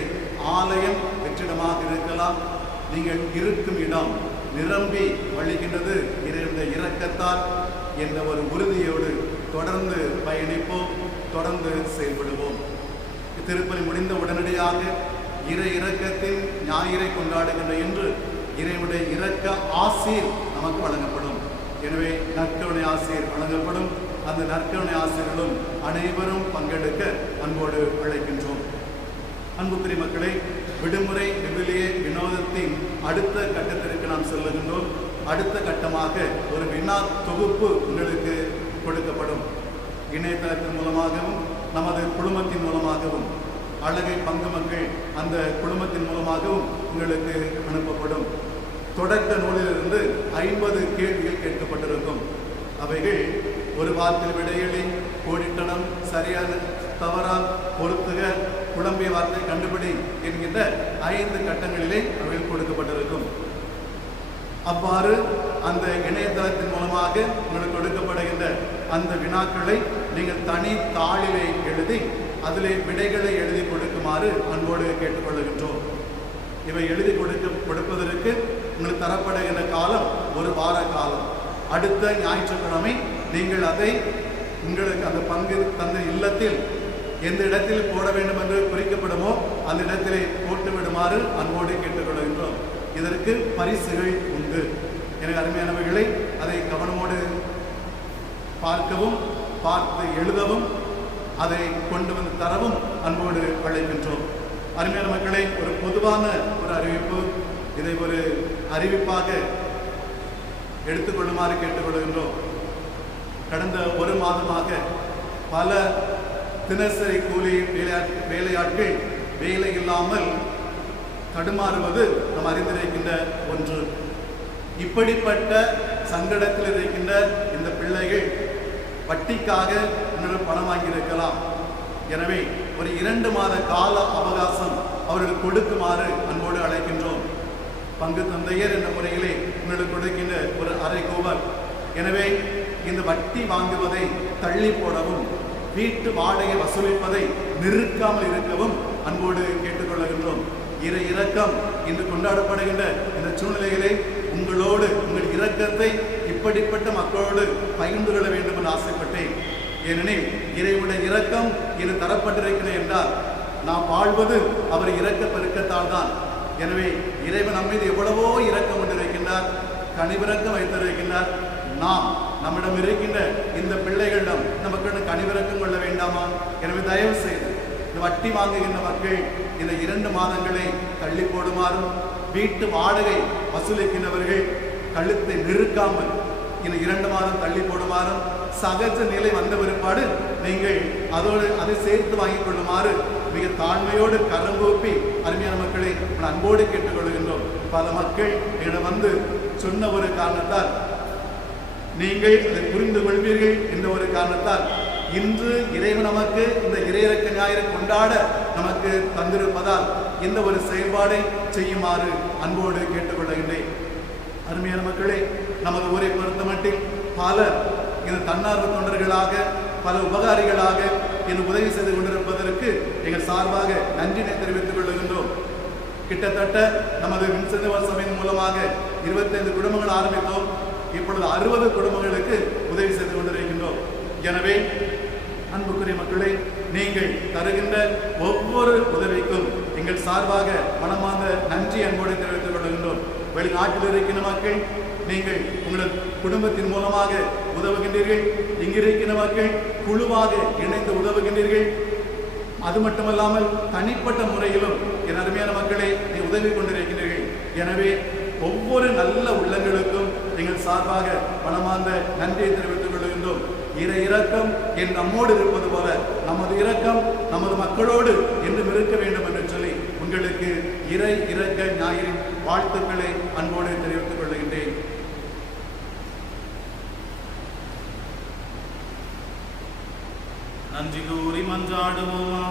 ஆலயம் வெற்றிடமாக இருக்கலாம், நீங்கள் இருக்கும் இடம் நிரம்பி வழிகின்றது இறைவனுடைய இரக்கத்தால் என்ற ஒரு உறுதியோடு தொடர்ந்து பயணிப்போம், தொடர்ந்து செயல்படுவோம். திருப்பலி முடிந்த உடனடியாக இறை இரக்கத்தின் ஞாயிறை கொண்டாடுகின்ற என்று இறைவனுடைய இரக்க ஆசீர் நமக்கு வழங்கப்படும். எனவே நற்கருணை ஆசீர் வழங்கப்படும். அந்த நற்கருணை ஆசீர்களும் அனைவரும் பங்கெடுக்க அன்போடு அழைக்கின்றோம். அன்புக்குரிய மக்களே, விடுமுறை விவிலிய வினோதத்தின் அடுத்த கட்டத்திற்கு நாம் செல்லுகின்றோம். அடுத்த கட்டமாக ஒரு வினா தொகுப்பு உங்களுக்கு கொடுக்கப்படும். இணையதளத்தின் மூலமாகவும் நமது குழுமத்தின் மூலமாகவும் அழகை பங்கு மக்கள் அந்த குழுமத்தின் மூலமாகவும் உங்களுக்கு அனுப்பப்படும். தொடக்க நூலிலிருந்து 50 கேள்விகள் கேட்கப்பட்டிருக்கும். அவைகள் ஒரு வார்த்தை விடையளி, கோடிட்டனம், சரியான தவறா, பொருத்துக, குழம்பிய வார்த்தை கண்டுபிடி என்கின்ற 5 கட்டங்களிலே அவைகள் கொடுக்கப்பட்டிருக்கும். அவ்வாறு அந்த இணையதளத்தின் மூலமாக உங்களுக்கு கொடுக்கப்படுகின்ற அந்த வினாக்களை நீங்கள் தனி தாளிலே எழுதி அதிலே விடைகளை எழுதி கொடுக்குமாறு அன்போடு கேட்டுக்கொள்கின்றோம். இவை எழுதி கொடுப்பதற்கு உங்களுக்கு தரப்படுகின்ற காலம் 1 வார காலம். அடுத்த ஞாயிற்றுக்கிழமை நீங்கள் அதை உங்களுக்கு அந்த பங்கு தந்த இல்லத்தில் எந்த இடத்தில் போட வேண்டும் என்று குறிக்கப்படுமோ அந்த இடத்திலே போட்டு விடுமாறு அன்போடு கேட்டுக்கொள்கின்றோம். இதற்கு பரிசுகள் உண்டு. எனவே அருமையானவர்களை அதை கவனமோடு பார்க்கவும், பார்த்து எழுதவும், அதை கொண்டு வந்து தரவும் அன்போடு அழைக்கின்றோம். அருமையான மக்களை, ஒரு பொதுவான ஒரு அறிவிப்பு, இதை ஒரு அறிவிப்பாக எடுத்துக்கொள்ளுமாறு கேட்டுக்கொள்கின்றோம். கடந்த 1 மாதமாக பல தினசரி கூலி வேலையாட்கள் வேலை இல்லாமல் தடுமாறுவது நாம் அறிந்திருக்கின்ற ஒன்று. இப்படிப்பட்ட சங்கடத்தில் இருக்கின்ற இந்த பிள்ளைகள் வட்டிக்காக இன்னொரு பணம் வாங்கியிருக்கலாம். எனவே ஒரு 2 மாத கால அவகாசம் அவர்களுக்கு கொடுக்குமாறு அன்போடு அழைக்கின்றோம். பங்கு தந்தையர் என்ற முறையிலே உங்களுக்கு கொடுக்கின்ற ஒரு அறைகூவல். எனவே இந்த வட்டி வாங்குவதை தள்ளி போடவும், வீட்டு வாடகை வசூலிப்பதை நிறுத்தாமல் இருக்கவும் அன்போடு கேட்டுக்கொள்கின்றோம். இறை இரக்கம் இன்று கொண்டாடப்படுகின்ற இந்த சூழ்நிலைகளை உங்களோடு உங்கள் இரக்கத்தை இப்படிப்பட்ட மக்களோடு பகிர்ந்து கொள்ள வேண்டும் என்று ஆசைப்பட்டேன். ஏனெனில் இறைவனுடைய இரக்கம் இது தரப்பட்டிருக்கிறது என்றால் நாம் வாழ்வது அவர் இரக்க பெருக்கத்தால் தான். எனவே இறைவன் நம்ம மீது எவ்வளவோ இரக்கம் கொண்டிருக்கின்றார், கனிவிரக்கம் வைத்திருக்கின்றார். நாம் நம்மிடம் இருக்கின்ற இந்த பிள்ளைகளிடம் நமக்கு கனிவிரக்கம் கொள்ள வேண்டாமா? எனவே தயவு செய்து இந்த வட்டி வாங்குகின்ற மக்கள் இந்த 2 மாதங்களை தள்ளி போடுமாறும், வீட்டு வாடகை வசூலிக்கின்றவர்கள் கழுத்தை நிறுக்காமல் இந்த 2 மாதம் தள்ளி போடுமாறும், சகஜ நிலை வந்த பிற்பாடு நீங்கள் அதோடு அதை சேர்த்து வாங்கிக் கொள்ளுமாறு மிக தாழ்மையோடு கரங்கூப்பி அருமையான மக்களை அன்போடு கேட்டுக்கொள்கின்றோம். பல மக்கள் என்னிடம் வந்து சொன்ன ஒரு காரணத்தால், நீங்கள் அதை புரிந்து கொள்வீர்கள் என்ற ஒரு காரணத்தால், இன்று இறைவன் நமக்கு இந்த இறையிறக்க ஞாயிறு கொண்டாட நமக்கு தந்திருப்பதால் இந்த ஒரு செயல்பாடை செய்யுமாறு அன்போடு கேட்டுக்கொள்கின்றேன். அருமையான மக்களே, நமது ஊரை பொறுத்த மட்டில் பலர் இது தன்னார்வ தொண்டர்களாக, பல உபகாரிகளாக இது உதவி செய்து கொண்டிருப்பதற்கு எங்கள் சார்பாக நன்றினை தெரிவித்துக் கொள்கின்றோம். கிட்டத்தட்ட நமது வின்சென்ட் சபையின் மூலமாக 25 குடும்பங்கள் ஆரம்பித்தோம். இப்பொழுது 60 குடும்பங்களுக்கு உதவி செய்து கொண்டிருக்கின்றோம். எனவே அன்புக்குரிய மக்களே, நீங்கள் தருகின்ற ஒவ்வொரு உதவிக்கும் எங்கள் சார்பாக மனமார்ந்த நன்றி அன்போடு தெரிவித்துக் கொள்கின்றோம். வெளிநாட்டில் இருக்கின்ற மக்கள், நீங்கள் உங்களது குடும்பத்தின் மூலமாக உதவுகின்றீர்கள். இங்கிருக்கின்ற மக்கள் குழுவாக இணைந்து உதவுகின்றீர்கள். அது மட்டுமல்லாமல் தனிப்பட்ட முறையிலும் என் அருமையான மக்களை நீ உதவி கொண்டிருக்கின்றீர்கள். எனவே ஒவ்வொரு நல்ல உள்ளங்களுக்கும் எங்கள் சார்பாக மனமார்ந்த நன்றியை தெரிவித்துக் கொள்கின்றோம். இறை இரக்கம் என் நம்மோடு இருப்பது போல நமது இரக்கம் நமது மக்களோடு என்றும் இருக்க வேண்டும் என்று சொல்லி உங்களுக்கு இறை இரக்க ஞாயிறின் வாழ்த்துக்களை அன்போடு தெரிவித்துக் கொள்கின்றேன். நன்றி கூறி மன்றாடுவோமா.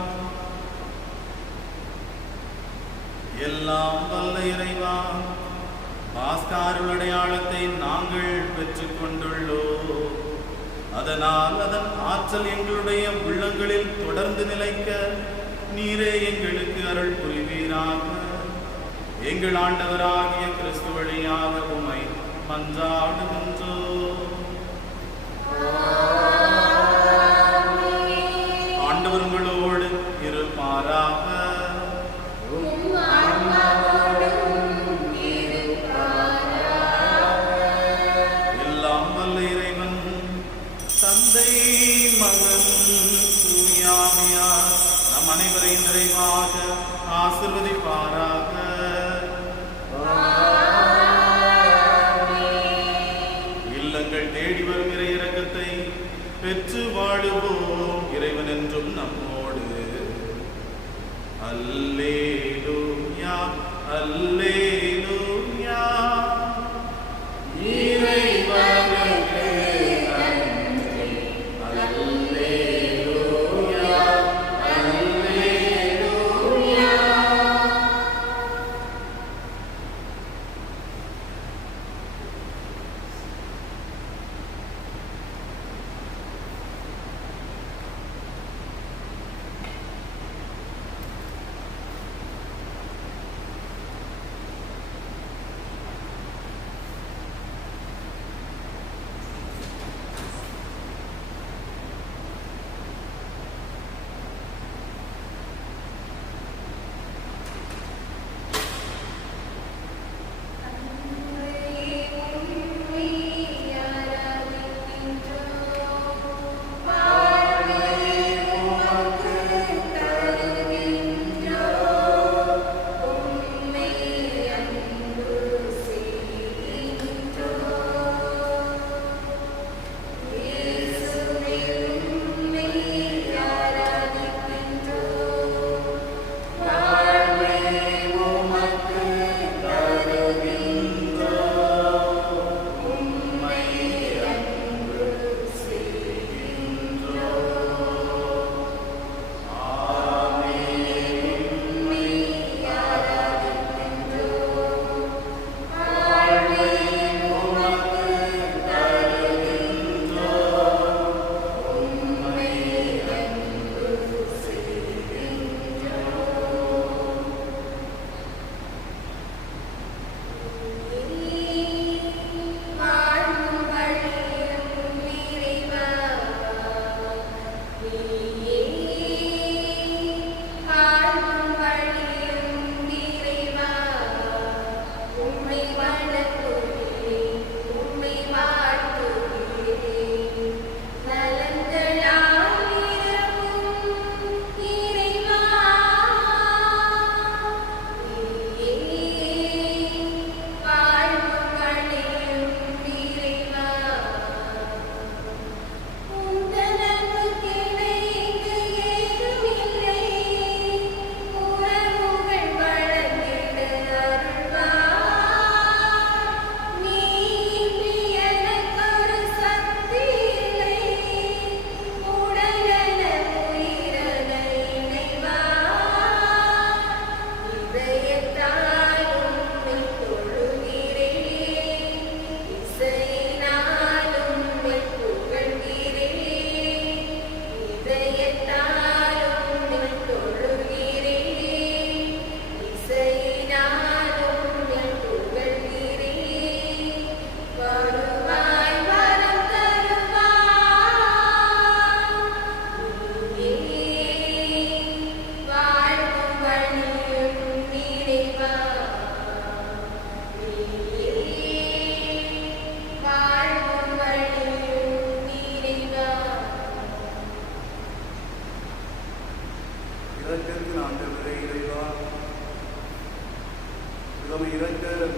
எல்லாம் வல்ல இறைவா, பாஸ்காருள் அடையாளத்தை நாங்கள் பெற்றுக் கொண்டுள்ளோம். அதனால் அதன் ஆற்றல் எங்களுடைய உள்ளங்களில் தொடர்ந்து நிலைக்க நீரே எங்களுக்கு அருள் புரிவீராக. எங்கள் ஆண்டவராகிய கிறிஸ்து வழியாக உம்மை மன்றாடுகின்றோம். ஆண்டவர் உங்களோடு இருப்பாராக. எல்லாம் வல்ல இறைவன் தந்தை மகன் தூயாமையார் நம் அனைவரையும் நிறைவாக ஆசீர்வதிப்பாராக. இல்லங்கள் தேடி வரும் இறை இரக்கத்தை பெற்று வாழுவோம். இறைவன் என்றும் நம்மோடு. அல்லேலூயா அல்லேலூயா. இறைவனுக்கு நன்றி. அல்லேலூயா அல்லேலூயா. உமது இரக்கம்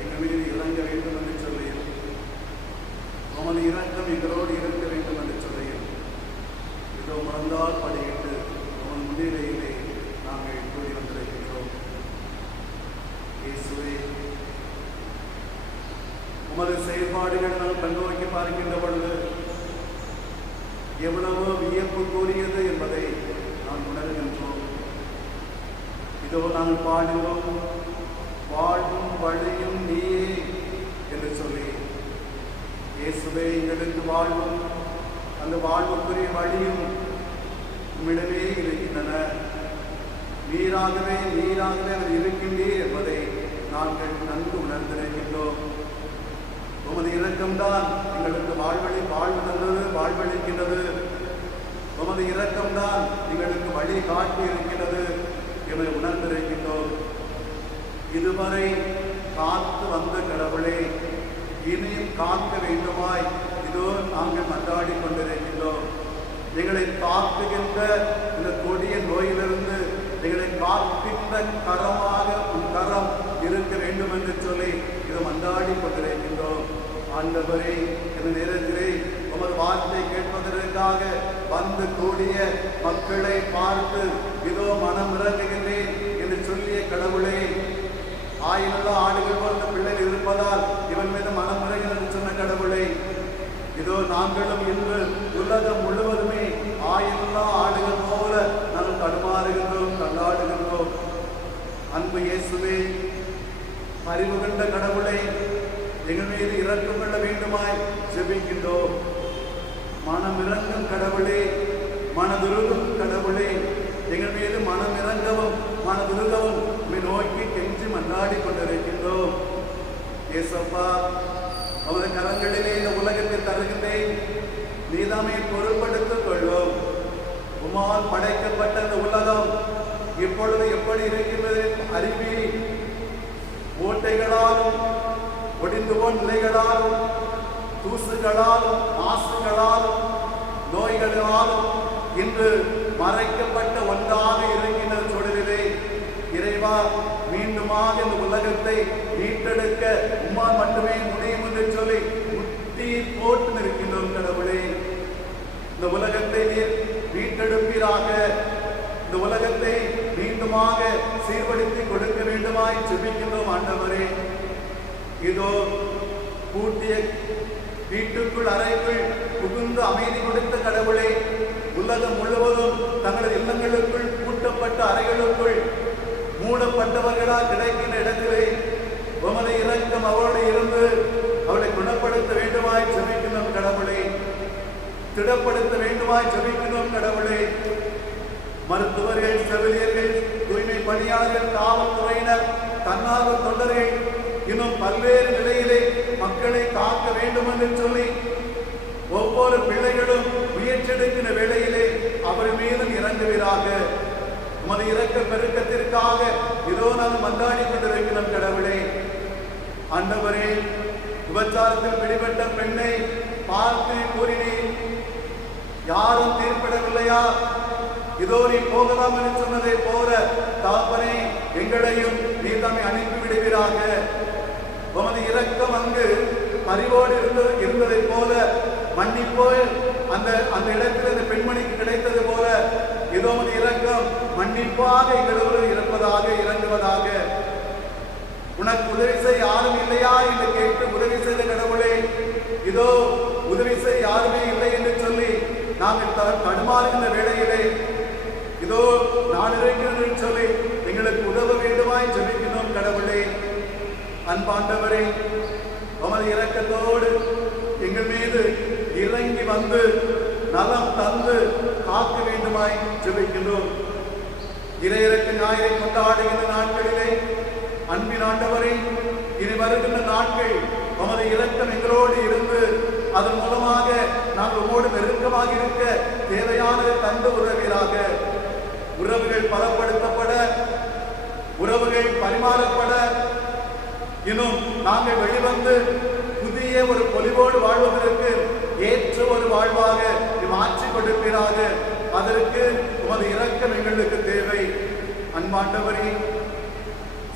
எங்கள் மீது இறங்க வேண்டும் என்று சொல்லுகிறோம். உமது இரக்கம் எங்களோடு இருக்க வேண்டும் என்று சொல்லுகிறோம். இதோ மறந்தால் படியிட்டு உமது முன்னிலையிலே நாங்கள் கூடி வந்திருக்கின்றோம். இயேசுவே, உமது செயல்பாடுகளை நாம் கண்ணோக்கி பார்க்கின்ற பொழுது எவ்வளவோ வியப்புக்குரியது என்பதை நாம் உணர்கின்றோம். இதோ நாங்கள் பாடுகிறோம், வாழ்வும் வழியும் நீயே என்று சொல்லி. இயேசுவே, எங்களுக்கு வாழ்வும் அந்த வாழ்வுக்குரிய வழியும் உம்மிடமே இருக்கின்றன. நீராகவே நீராகவே அவர் இருக்கின்றீர் என்பதை நாங்கள் நன்கு உணர்ந்திருக்கின்றோம். உமது இரக்கம்தான் எங்களுக்கு வாழ்வு தந்தது, வாழ்வளிக்கின்றது. உமது இரக்கம்தான் எங்களுக்கு வழி காட்டி இருக்கிறது என உணர்ந்திருக்கின்றோம். இதுவரை காத்து வந்த கடவுளே, இனியும் காக்க வேண்டுமாய் இதோ நாங்கள் மன்றாடி கொண்டிருக்கின்றோம். எங்களை காக்குகின்ற இந்த கொடிய நோயிலிருந்து எங்களை காக்கின்ற கரமாக உன் கரம் இருக்க வேண்டும் என்று சொல்லி இதை மன்றாடி கொண்டிருக்கின்றோம். ஆண்டவரே, இந்த நேரத்திலே உமது வார்த்தை கேட்பதற்காக வந்து கூடிய மக்களை பார்த்து இதோ மனம் இறங்குகின்றேன் என்று சொல்லிய கடவுளே, ஆயிரல்லா ஆடுகள் போன்ற பிள்ளைகள் இருப்பதால் இவன் மீது மனம் இறங்கு என்று சொன்ன கடவுளே, இதோ நாங்களும் இன்று உலகம் முழுவதுமே ஆயிரல்லா ஆடுகள் போல நாங்கள் தடுமாறுகின்றோம், தள்ளாடுகின்றோம். அன்பு இயேசுவே, அறிவு கண்ட கடவுளை எங்கள் மீது இரக்கம் கொள்ள வேண்டுமாய் ஜெபிக்கின்றோம். மனம் இறங்கும் கடவுளே, மனதுருகும் கடவுளே, எங்கள் மீது மனம் இறங்கவும் மனதுருகவும் நோக்கி கெஞ்சி மன்றாடி கொண்டிருக்கின்றோம். ஏசப்பா, அவரது கரங்களிலே இந்த உலகத்தை தருகின்றேன், நீதாமே பொருட்படுத்திக் கொள்வோம். உமால் படைக்கப்பட்ட இந்த உலகம் இப்பொழுது எப்படி இருக்கின்றது அறிவி ஓட்டைகளாலும் ஒடிந்து போன் நிலைகளாலும் தூசுகளாலும் மாசுகளாலும் நோய்களாலும் இன்று மறைக்கப்பட்ட ஒன்றாக இருக்கின்ற சூழலிலே இறைவா, மீண்டுமாக இந்த உலகத்தை மீட்டெடுக்க உம்மால் மட்டுமே முடியும் என்று சொல்லி முட்டி போட்டு நிற்கின்றோம் கடவுளே. இந்த உலகத்தை நீர் மீட்டெடுப்பீராக, இந்த உலகத்தை மீண்டுமாக சீர்படுத்தி கொடுக்க வேண்டுமாய் ஜெபிக்கின்றோம். ஆண்டவரே, இதோ பூட்டிய வீட்டுக்குள் அறைக்குள் புகுந்து அமைதி கொடுத்த கடவுளே, உலகம் முழுவதும் தங்களது இல்லங்களுக்குள் பூட்டப்பட்ட அறைகளுக்குள் மூடப்பட்டவர்களால் கிடைக்கின்ற இடத்திலே உமது இரக்கம் அவளோடு இருந்து அவளை குணப்படுத்த வேண்டுமாய் ஜெபிக்கின்றோம் கடவுளே. திடப்படுத்த வேண்டுமாய் ஜெபிக்கின்றோம் கடவுளே. மருத்துவர்கள், செவிலியர்கள், தூய்மை பணியாளர்கள், காவல்துறையினர், தன்னார்வ தொண்டர்கள் இன்னும் பல்வேறு நிலையிலே மக்களை காக்க வேண்டும் என்று சொல்லி ஒவ்வொரு பிள்ளைகளும் முயற்சியெடுக்கிற வேளையிலே அவர் மீதும் இறங்குவீராக. உமது இரக்க பெருக்கத்திற்காக இதோ நாங்கள் மன்றாடி கொண்டிருக்கிறோம் கடவுளே. ஆண்டவரே, விபச்சாரத்தில் பிடிபட்ட பெண்ணை பார்த்து கூறினேன், யாரும் தீர்ப்பிடவில்லையா? இதோ நீ போகலாம் என்று சொன்னதை போல தாப்பனே, எங்களையும் நீ தம்மை அனுப்பி விடுவீராக. உமது இரக்கம் அங்கு பரிவோடு இருந்ததை போல மன்னிப்போய் அந்த இடத்தில் இந்த பெண்மணிக்கு கிடைத்தது போல இதோ உமது இரக்கம் மன்னிப்பாக எங்களோடு இருப்பதாக, இறங்குவதாக. உனக்கு உதவி செய்ய யாரும் இல்லையா என்று கேட்டு உதவி செய்த கடவுளே, இதோ உதவி செய்ய யாருமே இல்லை என்று சொல்லி நாங்கள் தடுமாறுகின்ற வேளையிலே இதோ நான் இருக்கிறேன் என்று சொல்லி எங்களுக்கு உதவ வேண்டுமாய் ஜெபிக்கிறோம் கடவுளே. அன்பாண்டவரே, உமது இரக்கத்தோடு எங்கள் மீது இறங்கி வந்து நலம் தந்து காக்க வேண்டுமாய் ஜெபிக்கின்றோம். இறையிறக்க ஞாயிறை கொண்டாடுகின்ற நாட்களிலே அன்பின் ஆண்டவரே, இனி வருகின்ற நாட்கள் உமது இரக்கம் எங்களோடு இருந்து அதன் மூலமாக நாங்கள் உமோடு நெருக்கமாக இருக்க தேவையானதை தந்து உதவியாக. உறவுகள் பலப்படுத்தப்பட, உறவுகள் பரிமாறப்பட, இன்னும் நாங்கள் வெளிவந்து புதிய ஒரு பொலிவோடு வாழ்வதற்கு ஏற்ற ஒரு வாழ்வாக மாற்றிக் கொடுப்பீராக. அதற்கு உமது இரக்கம் எங்களுக்கு தேவை. அன்பாண்டவரே,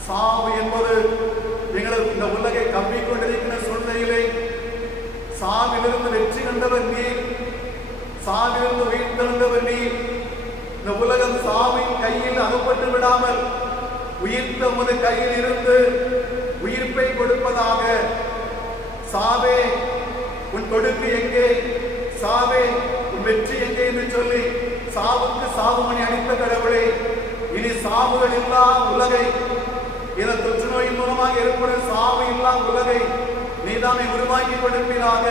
சாவு என்பது எங்களுக்கு இந்த உலகை கவ்விக்கொண்டிருக்கிற சூழ்நிலையிலே சாவிலிருந்து வெற்றி கண்டவர் நீர், சாவிலிருந்து உயிர் தந்தவர் நீர். இந்த உலகம் சாவின் கையில் அகப்பட்டு விடாமல் உயிர்த்த உமது கையில் இருந்து உயிர்ப்பை கொடுப்பதாக. சாவே, உன் கொடுப்பு எங்கே? சாவே, உன் வெற்றி எங்கே என்று சொல்லி சாவுக்கு சாவுமணி அளித்த கடவுளே, இனி சாவுகள் இல்லா உலகை, இந்த தொற்று நோயின் மூலமாக ஏற்படும் சாவு இல்லா உலகை நீதாமே உருவாக்கி கொடுப்பீராக.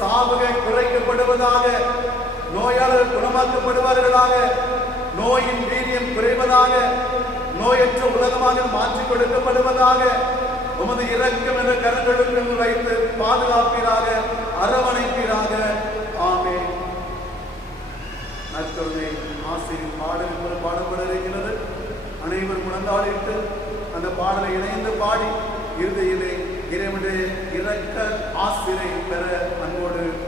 சாவுகள் குறைக்கப்படுவதாக, நோயாளர்கள் குணமாக்கப்படுவார்களாக, நோயின் வீரியம் குறைவதாக, நோயற்ற உலகமாக மாற்றிக் கொடுக்கப்படுவதாக. உமது இரக்கம் என்ற கரங்களுக்குள் வைத்து பாதுகாப்பீராக, அரவணைப்பீராக. ஆமென். நற்கருணை ஆசிரியர் பாடல் ஒரு பாடப்பட இருக்கிறது. அனைவரும் முழந்தாளிட்டு அந்த பாடலை இணைந்து பாடி இறுதியிலே இறைவனுடைய இரக்க ஆசிரை பெற அன்போடு